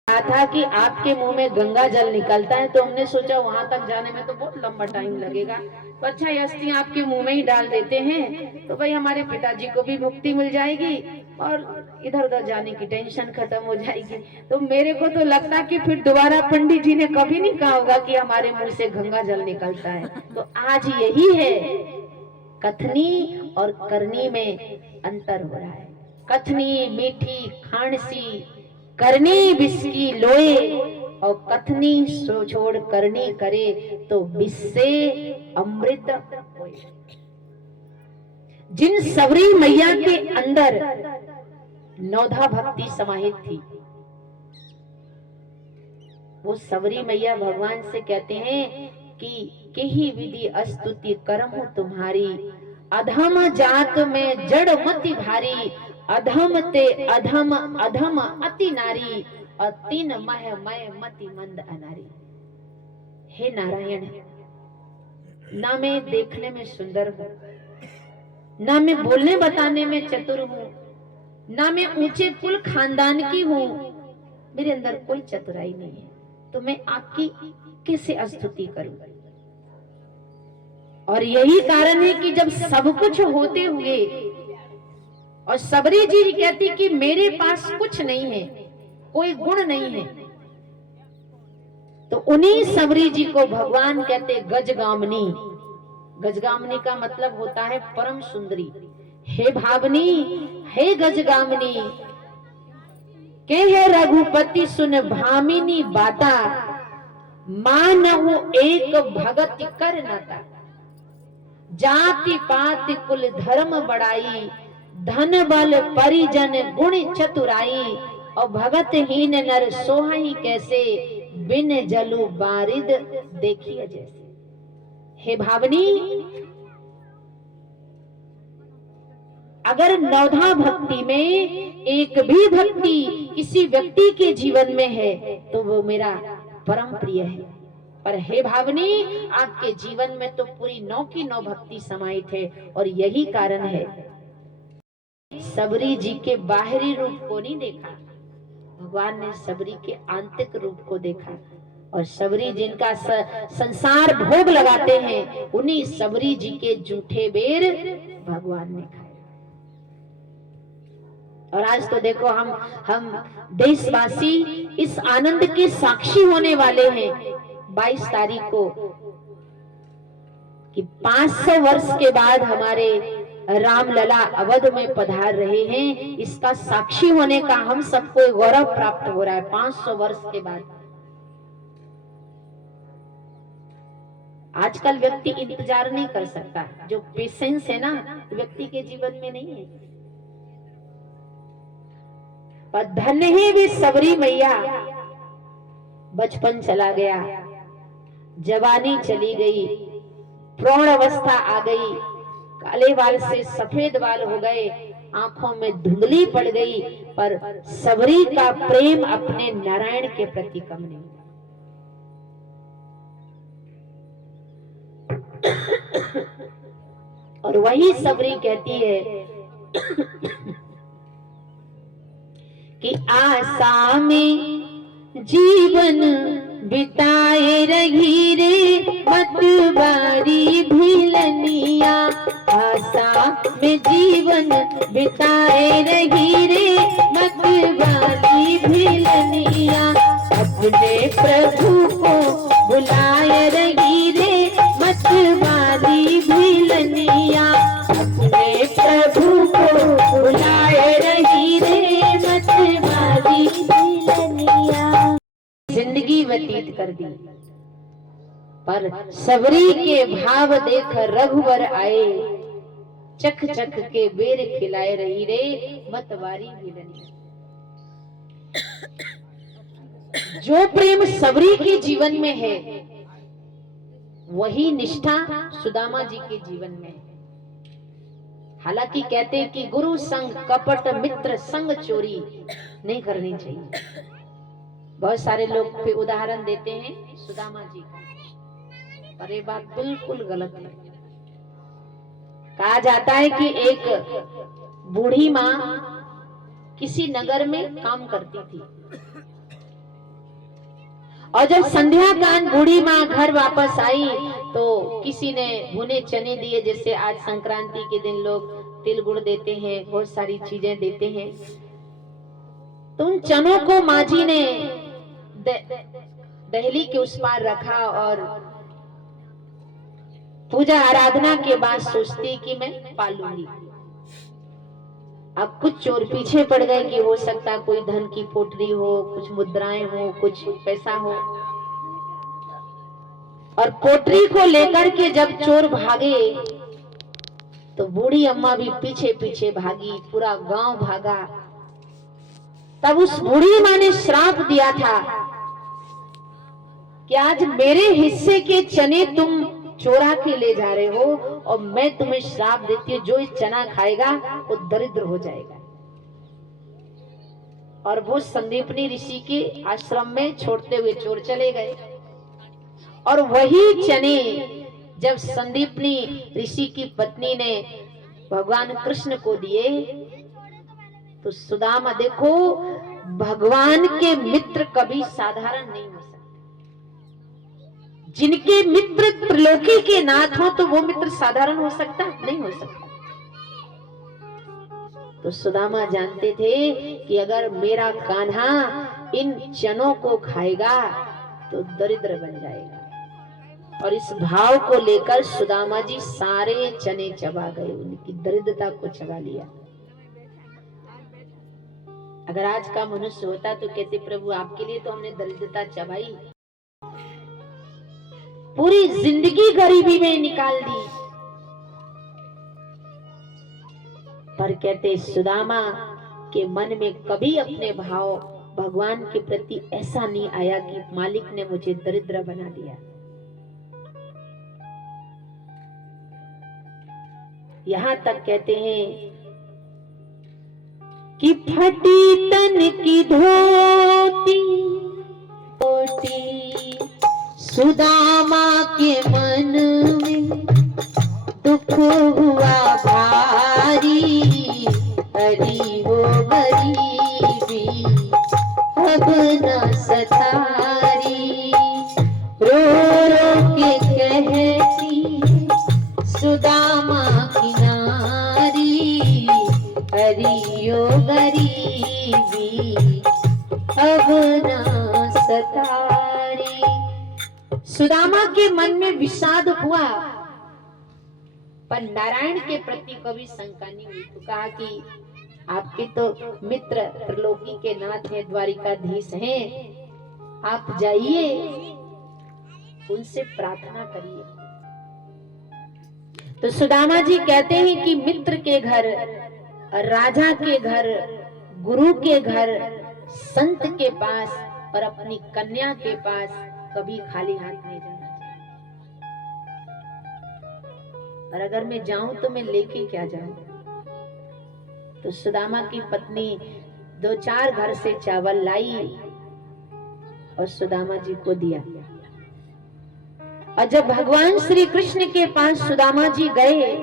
कहा था कि आपके मुंह में गंगा जल निकलता है, तो हमने सोचा वहां तक जाने में तो बहुत लंबा टाइम लगेगा, तो अच्छा ये अस्थियां आपके मुंह में ही डाल देते हैं, तो भाई हमारे पिताजी को भी मुक्ति मिल जाएगी और इधर उधर जाने की टेंशन खत्म हो जाएगी। तो मेरे को तो लगता कि फिर दोबारा पंडित जी ने कभी नहीं कहा होगा कि हमारे मुंह से गंगा जल निकलता है। तो आज यही है, कथनी और करनी में अंतर हो रहा है। कथनी मीठी खांडसी, करनी बिस्की लोए, और कथनी छोड़ करनी करे तो बिस्से अमृत होए। जिन सबरी मैया के अंदर नौधा भक्ति समाहित थी, वो सबरी मैया भगवान से कहते हैं कि केही विधि अस्तुति करहूं तुम्हारी, अधम जात में जड़ मति भारी, अधम ते अधम अधम अति नारी, और तीन मह मय मति मंद अनारी। हे नारायण, ना मैं देखने में सुंदर हूं, ना मैं बोलने बताने में चतुर हूं, ना मैं ऊंचे कुल खानदान की हूं, मेरे अंदर कोई चतुराई नहीं है, तो मैं आपकी कैसे स्तुति करूं। और यही कारण है कि जब सब कुछ होते हुए और सबरी जी कहती कि मेरे पास कुछ नहीं है, कोई गुण नहीं है, तो उन्हीं सबरी जी को भगवान कहते गजगामिनी। गजगामिनी का मतलब होता है परम सुंदरी। हे भावनी, हे गजगामिनी, के है रघुपति सुन भामिनी बाता, मानहु एक भगत कर नाता, जाति पाति कुल धर्म बढ़ाई, धन बल परिजन गुण चतुराई, और भगतहीन नर सोहई कैसे, बिन जलु बारिद देखिए जैसे। हे भावनी, अगर नौधा भक्ति में एक भी भक्ति किसी व्यक्ति के जीवन में है तो वो मेरा परम प्रिय है। पर हे भावनी, आपके जीवन में तो पूरी 9 की 9 भक्ति समाहित है, और यही कारण है सबरी जी के बाहरी रूप को नहीं देखा, भगवान ने सबरी के आंतरिक रूप को देखा। और सबरी जिनका संसार भोग लगाते हैं, उन्हीं सबरी जी के जूठे बेर भगवान ने खाए। और आज तो देखो हम देशवासी इस आनंद के साक्षी होने वाले हैं 22 तारीख को, कि 500 वर्ष के बाद हमारे रामलला अवध में पधार रहे हैं। इसका साक्षी होने का हम सबको गौरव प्राप्त हो रहा है 500 वर्ष के बाद। आजकल व्यक्ति इंतजार नहीं कर सकता, जो पेशेंस है ना व्यक्ति के जीवन में नहीं है। पर धन्य है वे सबरी मैया बचपन चला गया, जवानी चली गई, प्रौढ़ अवस्था आ गई, काले बाल से सफेद बाल हो गए, आंखों में धुंधली पड़ गई, पर सबरी का प्रेम अपने नारायण के प्रति कम नहीं। और वही सबरी कहती है कि आशा में जीवन बिताए रही रे मतवारी भिलनिया, आशा में जीवन बिताए रही रे मतवारी भिलनिया, अपने प्रभु को बुलाए रही रे मतवारी भिलनिया, अपने प्रभु को बुलाए रही रे मतवारी भिलनिया। जिंदगी व्यतीत कर दी, पर सबरी के भाव देख रघुवर आए, चख चख के बेर खिलाए रही रे मतवारी भिलनिया। जो प्रेम सबरी के जीवन में है, वही निष्ठा सुदामा जी के जीवन में है। हालांकि कहते हैं कि गुरु संग कपट, मित्र संग चोरी नहीं करनी चाहिए। बहुत सारे लोग पे उदाहरण देते हैं सुदामा जी का, पर ये बात बिल्कुल गलत है। कहा जाता है कि एक बूढ़ी माँ किसी नगर में काम करती थी, और जब संध्या कान बूढ़ी माँ घर वापस आई तो किसी ने भुने चने दिए, जैसे आज संक्रांति के दिन लोग तिल गुड़ देते हैं, बहुत सारी चीजें देते हैं। तो उन चनों को माँ जी ने दहली के उस पार रखा, और पूजा आराधना के बाद सोचती कि मैं पालूंगी। अब कुछ चोर पीछे पड़ गए कि हो सकता कोई धन की पोटली हो, कुछ मुद्राएं हो, कुछ पैसा हो, और पोटली को लेकर के जब चोर भागे तो बूढ़ी अम्मा भी पीछे पीछे भागी, पूरा गांव भागा। तब उस बूढ़ी माँ ने श्राप दिया था कि आज मेरे हिस्से के चने तुम चोरा के ले जा रहे हो, और मैं तुम्हें श्राप देती हूँ, जो इस चना खाएगा वो दरिद्र हो जाएगा। और वो संदीपनी ऋषि के आश्रम में छोड़ते हुए चोर चले गए। और वही चने जब संदीपनी ऋषि की पत्नी ने भगवान कृष्ण को दिए, तो सुदामा, देखो भगवान के मित्र कभी साधारण नहीं हो सकते। जिनके मित्र त्रिलोकी के नाथ हो तो वो मित्र साधारण हो सकता नहीं, हो सकता। तो सुदामा जानते थे कि अगर मेरा कान्हा इन चनों को खाएगा तो दरिद्र बन जाएगा, और इस भाव को लेकर सुदामा जी सारे चने चबा गए, उनकी दरिद्रता को चबा लिया। अगर आज का मनुष्य होता तो कहते प्रभु आपके लिए तो हमने दरिद्रता चबाई, पूरी जिंदगी गरीबी में निकाल दी। पर कहते सुदामा के मन में कभी अपने भाव भगवान के प्रति ऐसा नहीं आया कि मालिक ने मुझे दरिद्र बना दिया। यहां तक कहते हैं कि फटी तन की धोती सुदामा के मन में दुख हुआ भारी, हरी हो गरीबी अब न सतारी, रो रो के कहती सुदामा की नारी, हरी हो गरीबी अब न सतारी। सुदामा के मन में विषाद हुआ, पर नारायण के प्रति कभी शंका नहीं हुई। तो कहा कि आपके तो मित्र त्रिलोकी के नाथ हैं, द्वारिकाधीश हैं, आप जाइए उनसे प्रार्थना करिए। तो सुदामा जी कहते हैं कि मित्र के घर, राजा के घर, गुरु के घर, संत के पास और अपनी कन्या के पास कभी खाली हाथ नहीं जाना चाहिए। और अगर मैं जाऊं तो मैं लेके क्या जाऊं? तो सुदामा की पत्नी 2-4 घर से चावल लाई और सुदामा जी को दिया। और जब भगवान श्री कृष्ण के पास सुदामा जी गए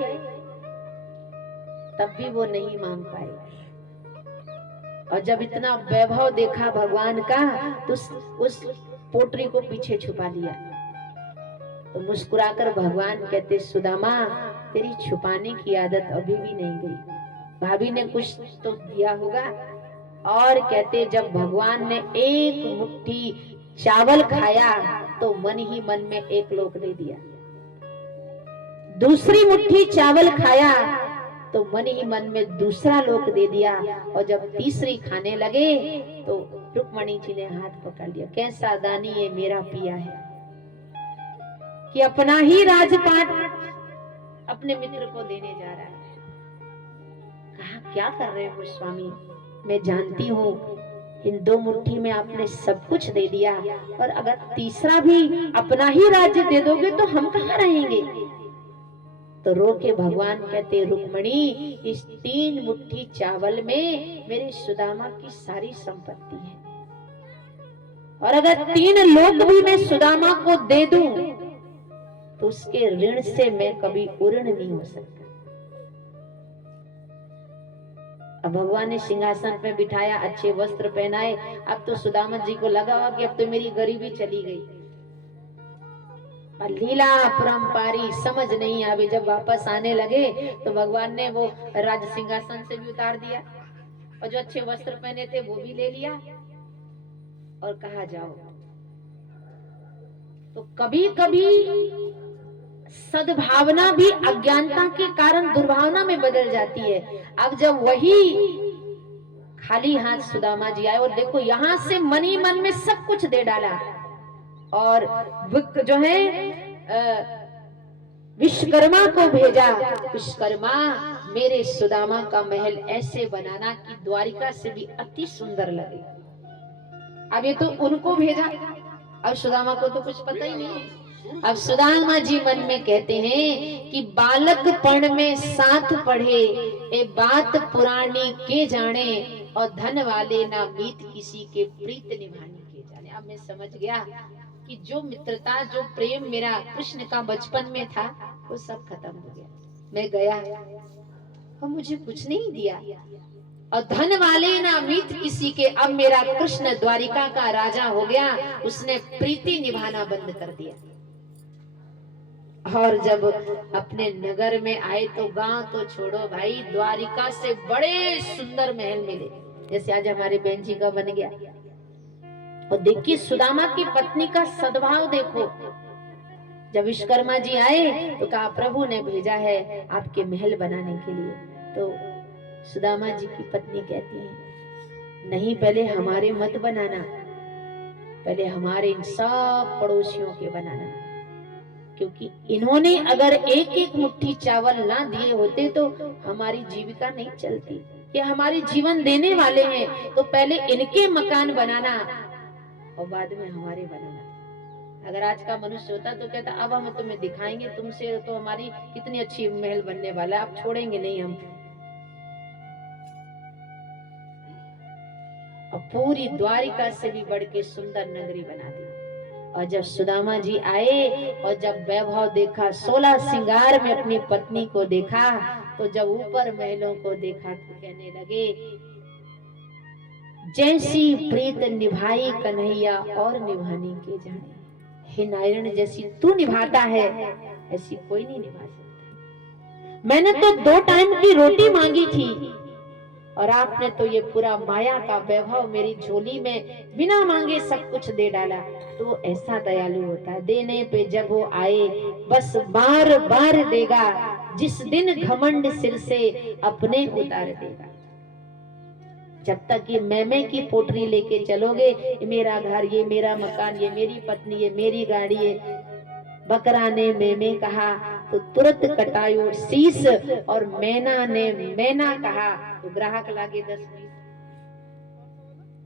तब भी वो नहीं मांग पाए। और जब इतना वैभव देखा भगवान का तो उस पोटरी को पीछे छुपा लिया। तो मुस्कुराकर भगवान कहते, सुदामा तेरी छुपाने की आदत अभी भी नहीं गई, भाभी ने कुछ तो दिया होगा। और कहते जब भगवान ने एक मुट्ठी चावल खाया तो मन ही मन में एक लोक दे दिया। दूसरी मुट्ठी चावल खाया तो मन ही मन में दूसरा लोक दे दिया। और जब तीसरी खाने लगे तो रुक्मणी जी ने हाथ पकड़ लिया। कैसा दानी ये मेरा पिया है कि अपना ही राजपाट अपने मित्र को देने जा रहा है। कहा क्या कर रहे हो स्वामी, मैं जानती हूँ इन 2 मुट्ठी में आपने सब कुछ दे दिया, और अगर तीसरा भी अपना ही राज्य दे दोगे तो हम कहाँ रहेंगे? तो रो के भगवान कहते, रुक्मणी इस 3 मुट्ठी चावल में मेरे सुदामा की सारी संपत्ति है, और अगर 3 लोक भी मैं सुदामा को दे दूं तो उसके ऋण से मैं कभी उऋण नहीं हो सकता। अब भगवान ने सिंहासन पे बिठाया, अच्छे वस्त्र पहनाए। अब तो सुदामा जी को लगा हुआ कि अब तो मेरी गरीबी चली गई। और लीला परंपारी समझ नहीं आवे। जब वापस आने लगे तो भगवान ने वो राज सिंहासन से भी उतार दिया और जो अच्छे वस्त्र पहने थे वो भी ले लिया और कहा जाओ। तो कभी कभी सद्भावना भी अज्ञानता के कारण दुर्भावना में बदल जाती है। अब जब वही खाली हाथ सुदामा जी आए और देखो यहां से मन ही मन में सब कुछ दे डाला, और जो है विश्वकर्मा को भेजा, विश्वकर्मा मेरे सुदामा का महल ऐसे बनाना कि द्वारिका से भी अति सुंदर लगे। अब ये तो उनको भेजा, अब सुदामा को तो कुछ पता ही नहीं। अब सुदामा जी मन में कहते हैं कि बालकपण में साथ पढ़े ए बात पुरानी के जाने, और धन वाले ना मीत किसी के प्रीत निभाने के जाने। अब मैं समझ गया कि जो मित्रता जो प्रेम मेरा कृष्ण का बचपन में था वो सब खत्म हो गया। मैं गया और मुझे कुछ नहीं दिया, और धन वाले ना मीत किसी के। अब मेरा कृष्ण द्वारिका का राजा हो गया, उसने प्रीति निभाना बंद कर दिया। और जब अपने नगर में आए तो गांव तो छोड़ो भाई, द्वारिका से बड़े सुंदर महल मिले, जैसे आज हमारे बहन जी का बन गया। और देखिए सुदामा की पत्नी का सद्भाव देखो। जब विश्वकर्मा जी आए तो कहा प्रभु ने भेजा है आपके महल बनाने के लिए। तो सुदामा जी की पत्नी कहती है नहीं, पहले हमारे मत बनाना, पहले हमारे इन सब पड़ोसियों के बनाना, क्योंकि इन्होंने अगर एक एक मुट्ठी चावल ना दिए होते तो हमारी जीविका नहीं चलती। ये हमारे जीवन देने वाले हैं, तो पहले इनके मकान बनाना और बाद में हमारे बनाना। अगर आज का मनुष्य होता तो कहता अब हम तुम्हें दिखाएंगे, तुमसे तो हमारी कितनी अच्छी महल बनने वाला है, आप छोड़ेंगे नहीं हम। और पूरी द्वारिका से भी बढ़ के सुंदर नगरी बना दी। और जब सुदामा जी आए और जब वैभव देखा, 16 श्रृंगार में अपनी पत्नी को देखा, तो जब ऊपर महलों को देखा तो कहने लगे जैसी प्रीत निभाई कन्हैया और निभाने के जाने। हे नारायण, जैसी तू निभाता है ऐसी कोई नहीं निभा सकता। मैंने तो 2 टाइम की रोटी मांगी थी और आपने तो ये पूरा माया का वैभव मेरी झोली में बिना मांगे सब कुछ दे डाला। तो ऐसा दयालु होता है, देने पे जब वो आए बस बार बार देगा, जिस दिन घमंड सिर से अपने उतार देगा। जब तक ये मैं की पोटरी लेके चलोगे, ये मेरा घर, ये मेरा मकान, ये मेरी पत्नी, ये मेरी गाड़ी है, बकरा ने मैं कहा तो तुरंत कटायो शीश, और मैना ने मैना कहा तो ग्राहक लागे 10-20।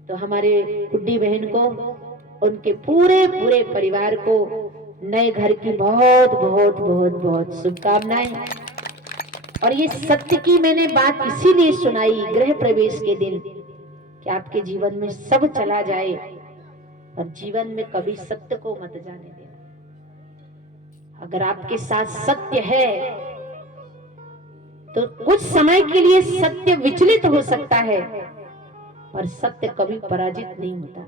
तो हमारे गुड्डी बहन को, उनके पूरे पूरे परिवार को नए घर की बहुत बहुत बहुत बहुत शुभकामनाएं। और ये सत्य की मैंने बात इसीलिए सुनाई गृह प्रवेश के दिन कि आपके जीवन में सब चला जाए और जीवन में कभी सत्य को मत जाने देना। अगर आपके साथ सत्य है तो कुछ समय के लिए सत्य विचलित हो सकता है, पर सत्य कभी पराजित नहीं होता।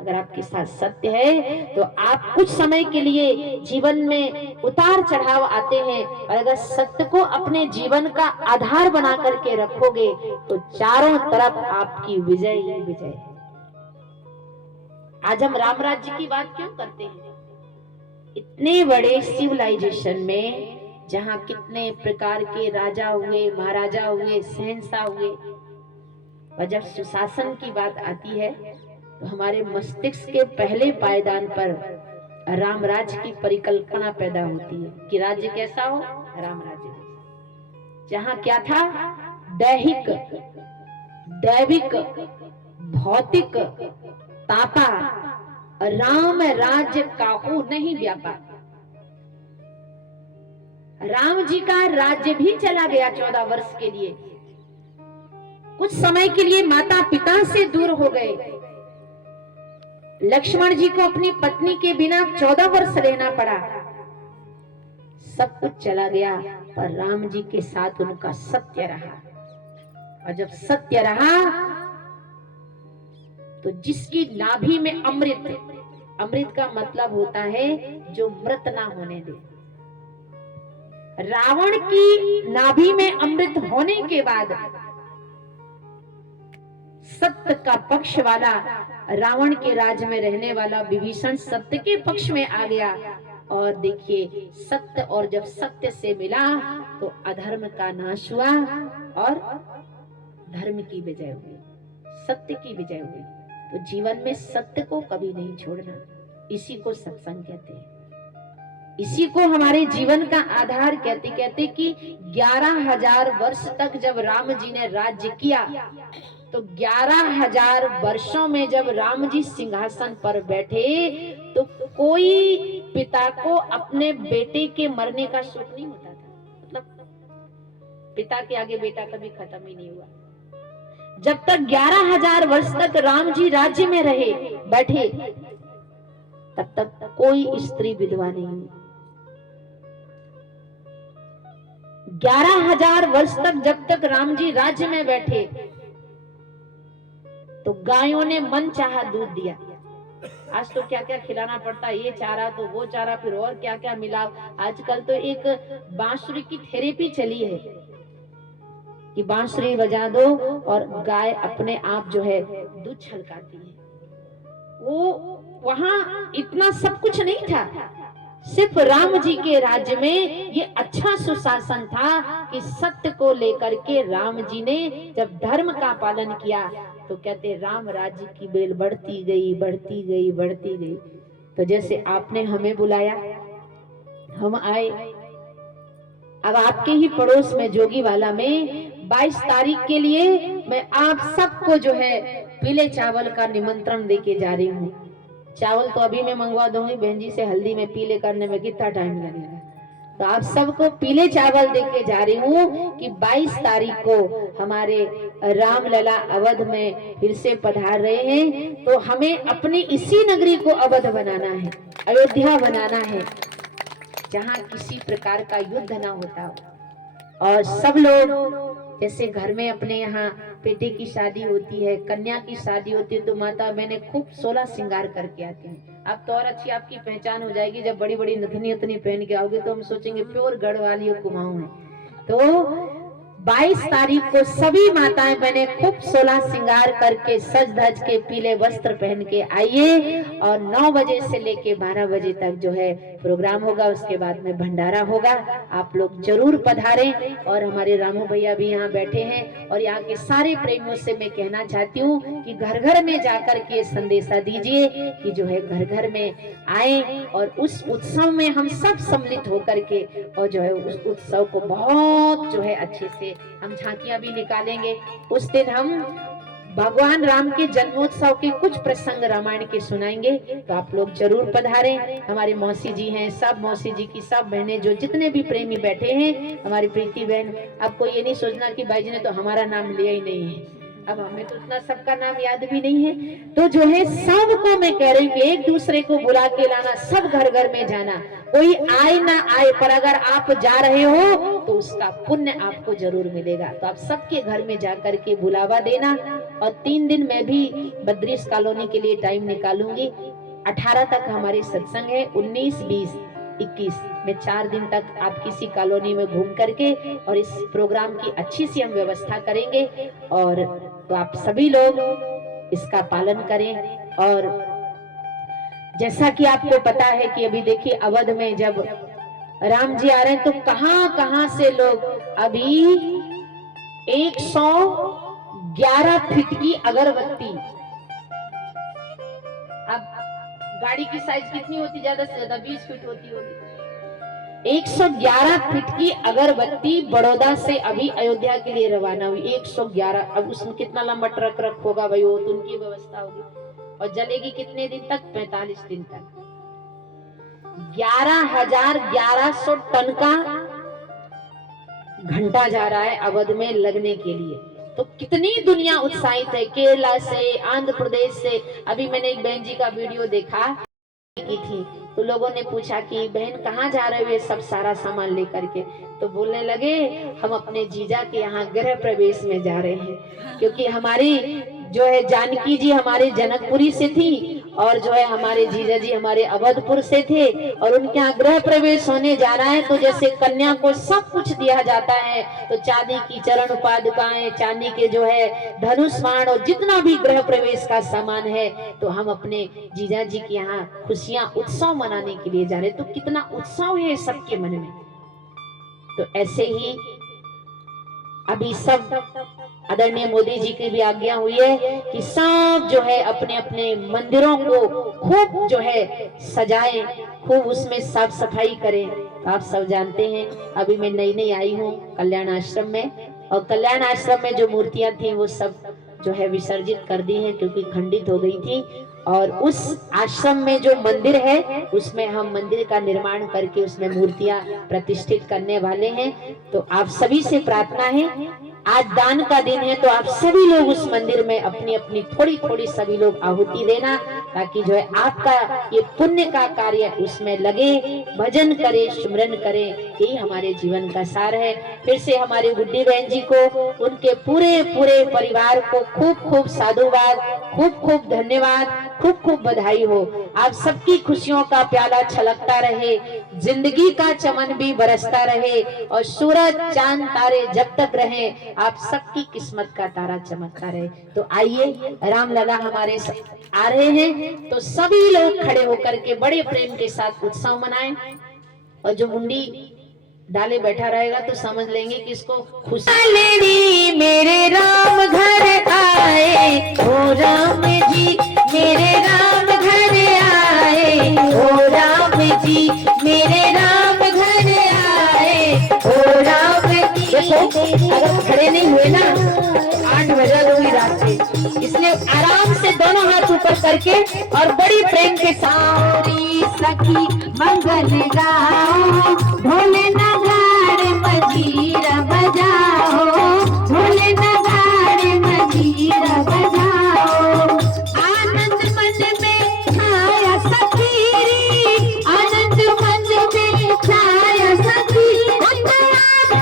अगर आपके साथ सत्य है तो आप कुछ समय के लिए जीवन में उतार चढ़ाव आते हैं, और अगर सत्य को अपने जीवन का आधार बना करके रखोगे तो चारों तरफ आपकी विजय ही विजय है। आज हम राम राज्य की बात क्यों करते हैं? इतने बड़े सिविलाइजेशन में जहां कितने प्रकार के राजा हुए, महाराजा हुए, शहंशाह हुए, और जब सुशासन की बात आती है तो हमारे मस्तिष्क के पहले पायदान पर राम राज्य की परिकल्पना पैदा होती है कि राज्य कैसा हो, राम राज्य जैसा। जहां क्या था, दैहिक, दैविक, भौतिक तापा, राम राज्य काहू नहीं व्यापा। राम जी का राज्य भी चला गया 14 वर्ष के लिए। कुछ समय के लिए माता पिता से दूर हो गए। लक्ष्मण जी को अपनी पत्नी के बिना 14 वर्ष रहना पड़ा। सब कुछ चला गया, पर राम जी के साथ उनका सत्य रहा। और जब सत्य रहा तो जिसकी नाभि में अमृत, अमृत का मतलब होता है जो मृत ना होने दे। रावण की नाभि में अमृत होने के बाद सत्य का पक्ष वाला, रावण के राज्य में रहने वाला विभीषण सत्य के पक्ष में आ गया। और देखिए सत्य, और जब सत्य से मिला तो अधर्म का नाश हुआ और धर्म की विजय हुई, सत्य की विजय हुई। तो जीवन में सत्य को कभी नहीं छोड़ना, इसी को सत्संग कहते हैं, इसी को हमारे जीवन का आधार कहते कहते कि 11,000 वर्ष तक जब राम जी ने राज्य किया, तो 11,000 वर्षों में जब राम जी सिंहासन पर बैठे तो कोई पिता को अपने बेटे के मरने का शोक नहीं होता था। मतलब पिता के आगे बेटा कभी खत्म ही नहीं हुआ। जब तक 11,000 वर्ष तक राम जी राज्य में रहे बैठे, तब तक कोई स्त्री विधवा नहीं हुई। 11,000 वर्ष तक जब तक राम जी राज्य में बैठे तो गायों ने मन चाहा दूध दिया। आज तो क्या क्या खिलाना पड़ता है, ये चारा तो वो चारा, फिर और क्या क्या मिला। आजकल तो एक बांसुरी की थेरेपी चली है कि बांसुरी बजा दो और गाय अपने आप जो है दूध छलकाती है। वो वहां इतना सब कुछ नहीं था, सिर्फ राम जी के राज्य में ये अच्छा सुशासन था कि सत्य को लेकर के राम जी ने जब धर्म का पालन किया तो कहते राम राज्य की बेल बढ़ती गई, बढ़ती गई, बढ़ती गई। तो जैसे आपने हमें बुलाया, हम आए। अब आपके ही पड़ोस में जोगीवाला में 22 तारीख के लिए मैं आप सबको जो है पीले चावल का निमंत्रण देके जा रही हूँ। चावल तो अभी मैं मंगवा दूंगी बहन जी से, हल्दी में पीले करने में कितना टाइम लगेगा। तो आप सबको पीले चावल देके जा रही हूँ कि 22 तारीख को हमारे रामलला अवध में फिर से पधार रहे हैं। तो हमें अपनी इसी नगरी को अवध बनाना है, अयोध्या बनाना है, जहाँ किसी प्रकार का युद्ध ना होता हो। और सब लोग जैसे घर में अपने यहाँ बेटे की शादी होती है, कन्या की शादी होती है, तो माता मैंने खूब 16 श्रृंगार करके आती हूँ। अब तो और अच्छी आपकी पहचान हो जाएगी, जब बड़ी बड़ी नथनी उतनी पहन के आओगे तो हम सोचेंगे प्योर गढ़वाली कुमाऊं है। तो 22 तारीख को सभी माताएं बहनें खूब 16 श्रृंगार करके सज धज के पीले वस्त्र पहन के आइए। और 9 बजे से लेके 12 बजे तक जो है प्रोग्राम होगा, उसके बाद में भंडारा होगा। आप लोग जरूर पधारें। और हमारे रामू भैया भी यहाँ बैठे हैं, और यहाँ के सारे प्रेमियों से मैं कहना चाहती हूँ कि घर घर में जाकर के संदेशा दीजिए कि जो है घर घर में आए और उस उत्सव में हम सब सम्मिलित होकर के और जो है उस उत्सव को बहुत जो है अच्छे से हम झांकियां भी निकालेंगे। उस दिन हम भगवान राम के जन्मोत्सव के कुछ प्रसंग रामायण के सुनाएंगे, तो आप लोग जरूर पधारें। हमारी मौसी जी हैं, सब मौसी जी की सब बहनें, जो जितने भी प्रेमी बैठे हैं, हमारी प्रीति बहन। आपको ये नहीं सोचना कि भाई जी ने तो हमारा नाम लिया ही नहीं है, अब हमें तो उतना सबका नाम याद भी नहीं है। तो जो है सबको मैं कह रही हूँ कि एक दूसरे को बुला के लाना, सब घर घर में जाना, कोई आए ना आए, पर अगर आप जा रहे हो तो उसका पुण्य आपको जरूर मिलेगा। तो आप सबके घर में जाकर के बुलावा देना। और 3 दिन मैं भी बद्रीश कॉलोनी के लिए टाइम निकालूंगी। 18 तक हमारे सत्संग है, 19, 20, 21 में 4 दिन तक आप किसी कॉलोनी में घूम करके और इस प्रोग्राम की अच्छी सी हम व्यवस्था करेंगे। और तो आप सभी लोग इसका पालन करें। और जैसा कि आपको पता है कि अभी देखिए अवध में जब राम जी आ रहे हैं तो कहां कहां से लोग, अभी 111 फीट की अगरबत्ती, अब गाड़ी की साइज कितनी होती, ज्यादा से ज्यादा 20 फीट होती होगी। 111 फीट की अगरबत्ती बड़ौदा से अभी अयोध्या के लिए रवाना हुई। 111, अब उसमें कितना लंबा ट्रक होगा भाई, वो तो उनकी व्यवस्था होगी। और जलेगी कितने दिन तक, 45 दिन तक। 11,1100 टन का घंटा जा रहा है अवध में लगने के लिए। तो कितनी दुनिया उत्साहित है, केरला से, आंध्र प्रदेश से। अभी मैंने एक बहन जी का वीडियो देखा की थी, तो लोगों ने पूछा कि बहन कहाँ जा रहे हो ये सब सारा सामान लेकर के, तो बोलने लगे हम अपने जीजा के यहाँ गृह प्रवेश में जा रहे हैं। क्योंकि हमारी जो है जानकी जी हमारे जनकपुरी से थी, और जो है हमारे जीजा जी हमारे अवधपुर से थे, और उनके यहाँ गृह प्रवेश होने जा रहा है। तो जैसे कन्या को सब कुछ दिया जाता है, तो चांदी की चरण पादुकाएं, चांदी के जो है धनुष बाण और जितना भी गृह प्रवेश का सामान है, तो हम अपने जीजा जी के यहाँ खुशियां उत्सव मनाने के लिए जा रहे हैं। तो कितना उत्सव है सबके मन में। तो ऐसे ही अभी सब आदरणीय मोदी जी की भी आज्ञा हुई है कि सब जो है अपने अपने मंदिरों को खूब जो है सजाएं, खूब उसमें साफ सफाई करें। आप सब जानते हैं अभी मैं नई नई आई हूँ कल्याण आश्रम में, और कल्याण आश्रम में जो मूर्तियां थी वो सब जो है विसर्जित कर दी है, क्योंकि खंडित हो गई थी। और उस आश्रम में जो मंदिर है उसमें हम मंदिर का निर्माण करके उसमें मूर्तियां प्रतिष्ठित करने वाले हैं। तो आप सभी से प्रार्थना है, आज दान का दिन है, तो आप सभी लोग उस मंदिर में अपनी अपनी थोड़ी थोड़ी सभी लोग आहुति देना, ताकि जो है आपका ये पुण्य का कार्य उसमें लगे, भजन करे, स्मरण करे। यही हमारे जीवन का सार है। फिर से हमारे गुड्डी बहन जी को, उनके पूरे पूरे परिवार को खूब खूब साधुवाद, खूब खूब धन्यवाद, खूब खूब बधाई हो। आप सबकी खुशियों का प्याला छलकता रहे, जिंदगी का चमन भी बरसता रहे, और सूरज चांद तारे जब तक रहे, आप सबकी किस्मत का तारा चमकता रहे। तो आइए, रामलला हमारे आ रहे हैं, तो सभी लोग खड़े होकर के बड़े प्रेम के साथ उत्सव मनाएं। और जो मुंडी डाले बैठा रहेगा तो समझ लेंगे कि इसको खुशी। मेरे राम घर आए, ओ राम जी मेरे राम घर आए, ओ राम जी मेरे राम घर आए, ओ राम जी। देखो अगर खड़े नहीं हुए ना 8 बजा दूंगी रात के, इसलिए आराम से दोनों हाथ ऊपर करके और बड़ी प्रेम के साथ सखी मंगल गाओ, ढोले नगाड़े मजीरा बजाओ, ढोले नगाड़े मजीरा बजाओ। आनंद मन में छाया सखीरी, आनंद मन में छाया सखी,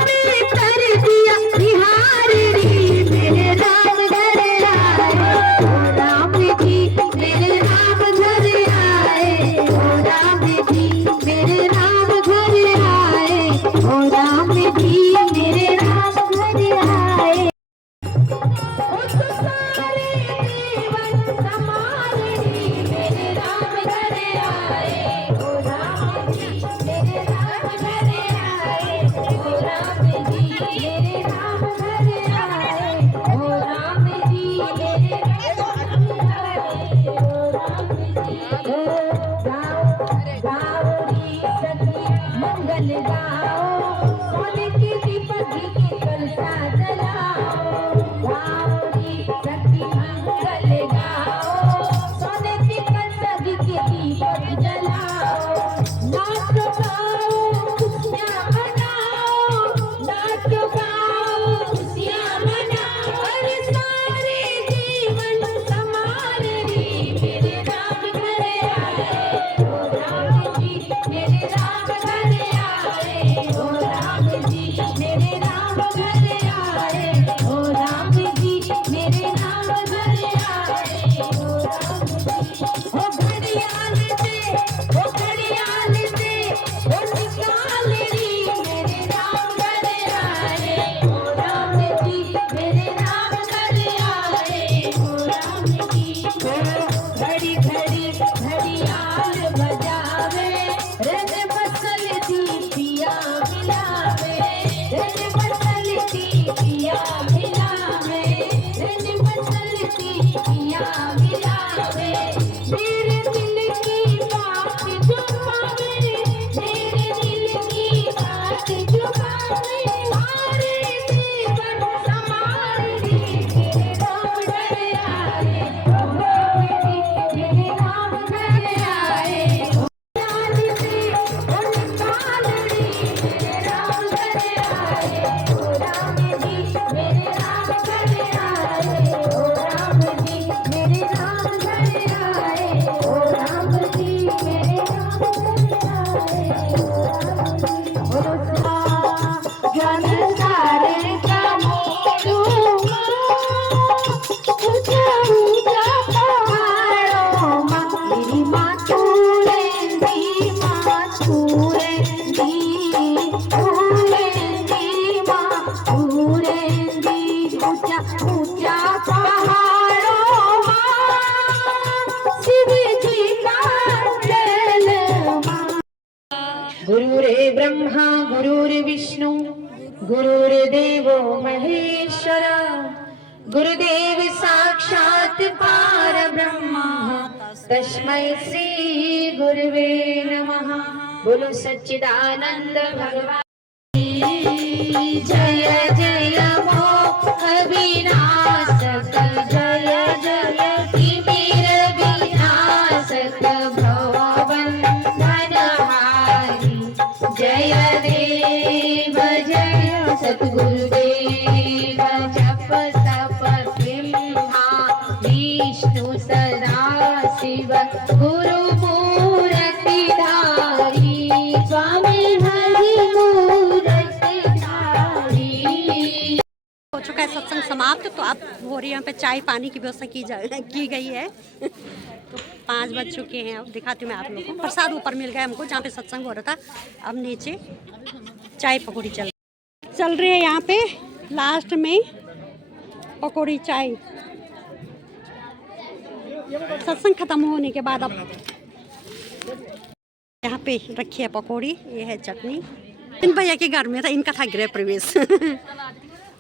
में कर दिया बिहार री, मेरे राम घर आए, ओ राम जी मेरे राम घर आए, ओ राम जी मेरे राम घर आए, ओ राम जी मेरे राम घर आए। सारे जीवन समारे मेरे राम घर आए, ओ राम जी मेरे राम घर आए, ओ राम जी मेरे राम घर आए, ओ राम जी मेरे राम घर आए, ओ राम जी। गाओ गाओ री सखी मंगल गाओ, सोने की दीपक घी की कलसा जलाओ, गाओ री सखी गुरुरे ब्रह्मा गुरुर्विष्णु गुरुर्देवो महेश्वर गुरुदेव साक्षात् परब्रह्म तस्मै श्री गुरुवे नमः। बोलो सच्चिदानंद भगवान जय जय मोह विनाशक जय जय तिमिर विनाशक भवबंधन हारी जय देव जय सद्गुरुदेव जप तप ब्रह्मा विष्णु सदा शिव गुरु मूर्ति धारी स्वामी हरि मूर्ति धारी। हो चुका है सत्संग समाप्त। तो अब हो रही है यहाँ पे चाय पानी की व्यवस्था की गई है। तो 5 बज चुके हैं। अब दिखाती हूँ मैं आप लोगों को। प्रसाद ऊपर मिल गया हमको जहाँ पे सत्संग हो रहा था। अब नीचे चाय पकौड़ी चल रही है। यहाँ पे लास्ट में पकौड़ी चाय सत्संग खत्म होने के बाद। अब यहाँ पे रखी है पकौड़ी, ये है चटनी। इन भैया के घर में था, इनका था गृह प्रवेश।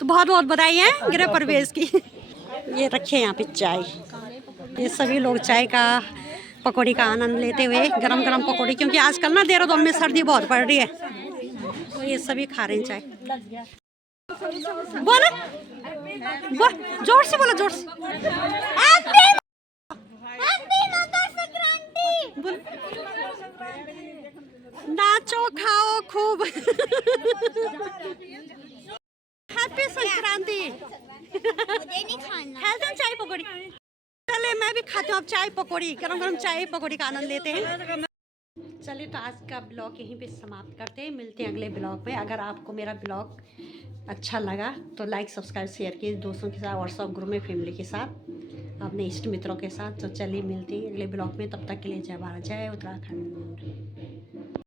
तो बहुत बहुत बधाई है गृह प्रवेश की। ये रखे यहाँ पे चाय। ये सभी लोग चाय का पकौड़ी का आनंद लेते हुए गरम गरम पकौड़ी, क्योंकि आजकल ना देहरादून में सर्दी बहुत पड़ रही है, तो ये सभी खा रहे हैं चाय। बोलो जोर से, बोलो जोर से। नाचो खाओ खूब। हैप्पी संक्रांति। चाय पकौड़ी। चले मैं भी खाती हूँ अब चाय पकौड़ी, गरम गरम चाय पकौड़ी का आनंद लेते हैं। चलिए तो आज का ब्लॉग यहीं पे समाप्त करते हैं। मिलते हैं अगले ब्लॉग में। अगर आपको मेरा ब्लॉग अच्छा लगा तो लाइक सब्सक्राइब शेयर कीजिए दोस्तों के साथ, व्हाट्सएप ग्रुप में, फैमिली के साथ, अपने इष्ट मित्रों के साथ। तो चलिए मिलते हैं अगले ब्लॉग में। तब तक के लिए जय भारत, जय उत्तराखंड।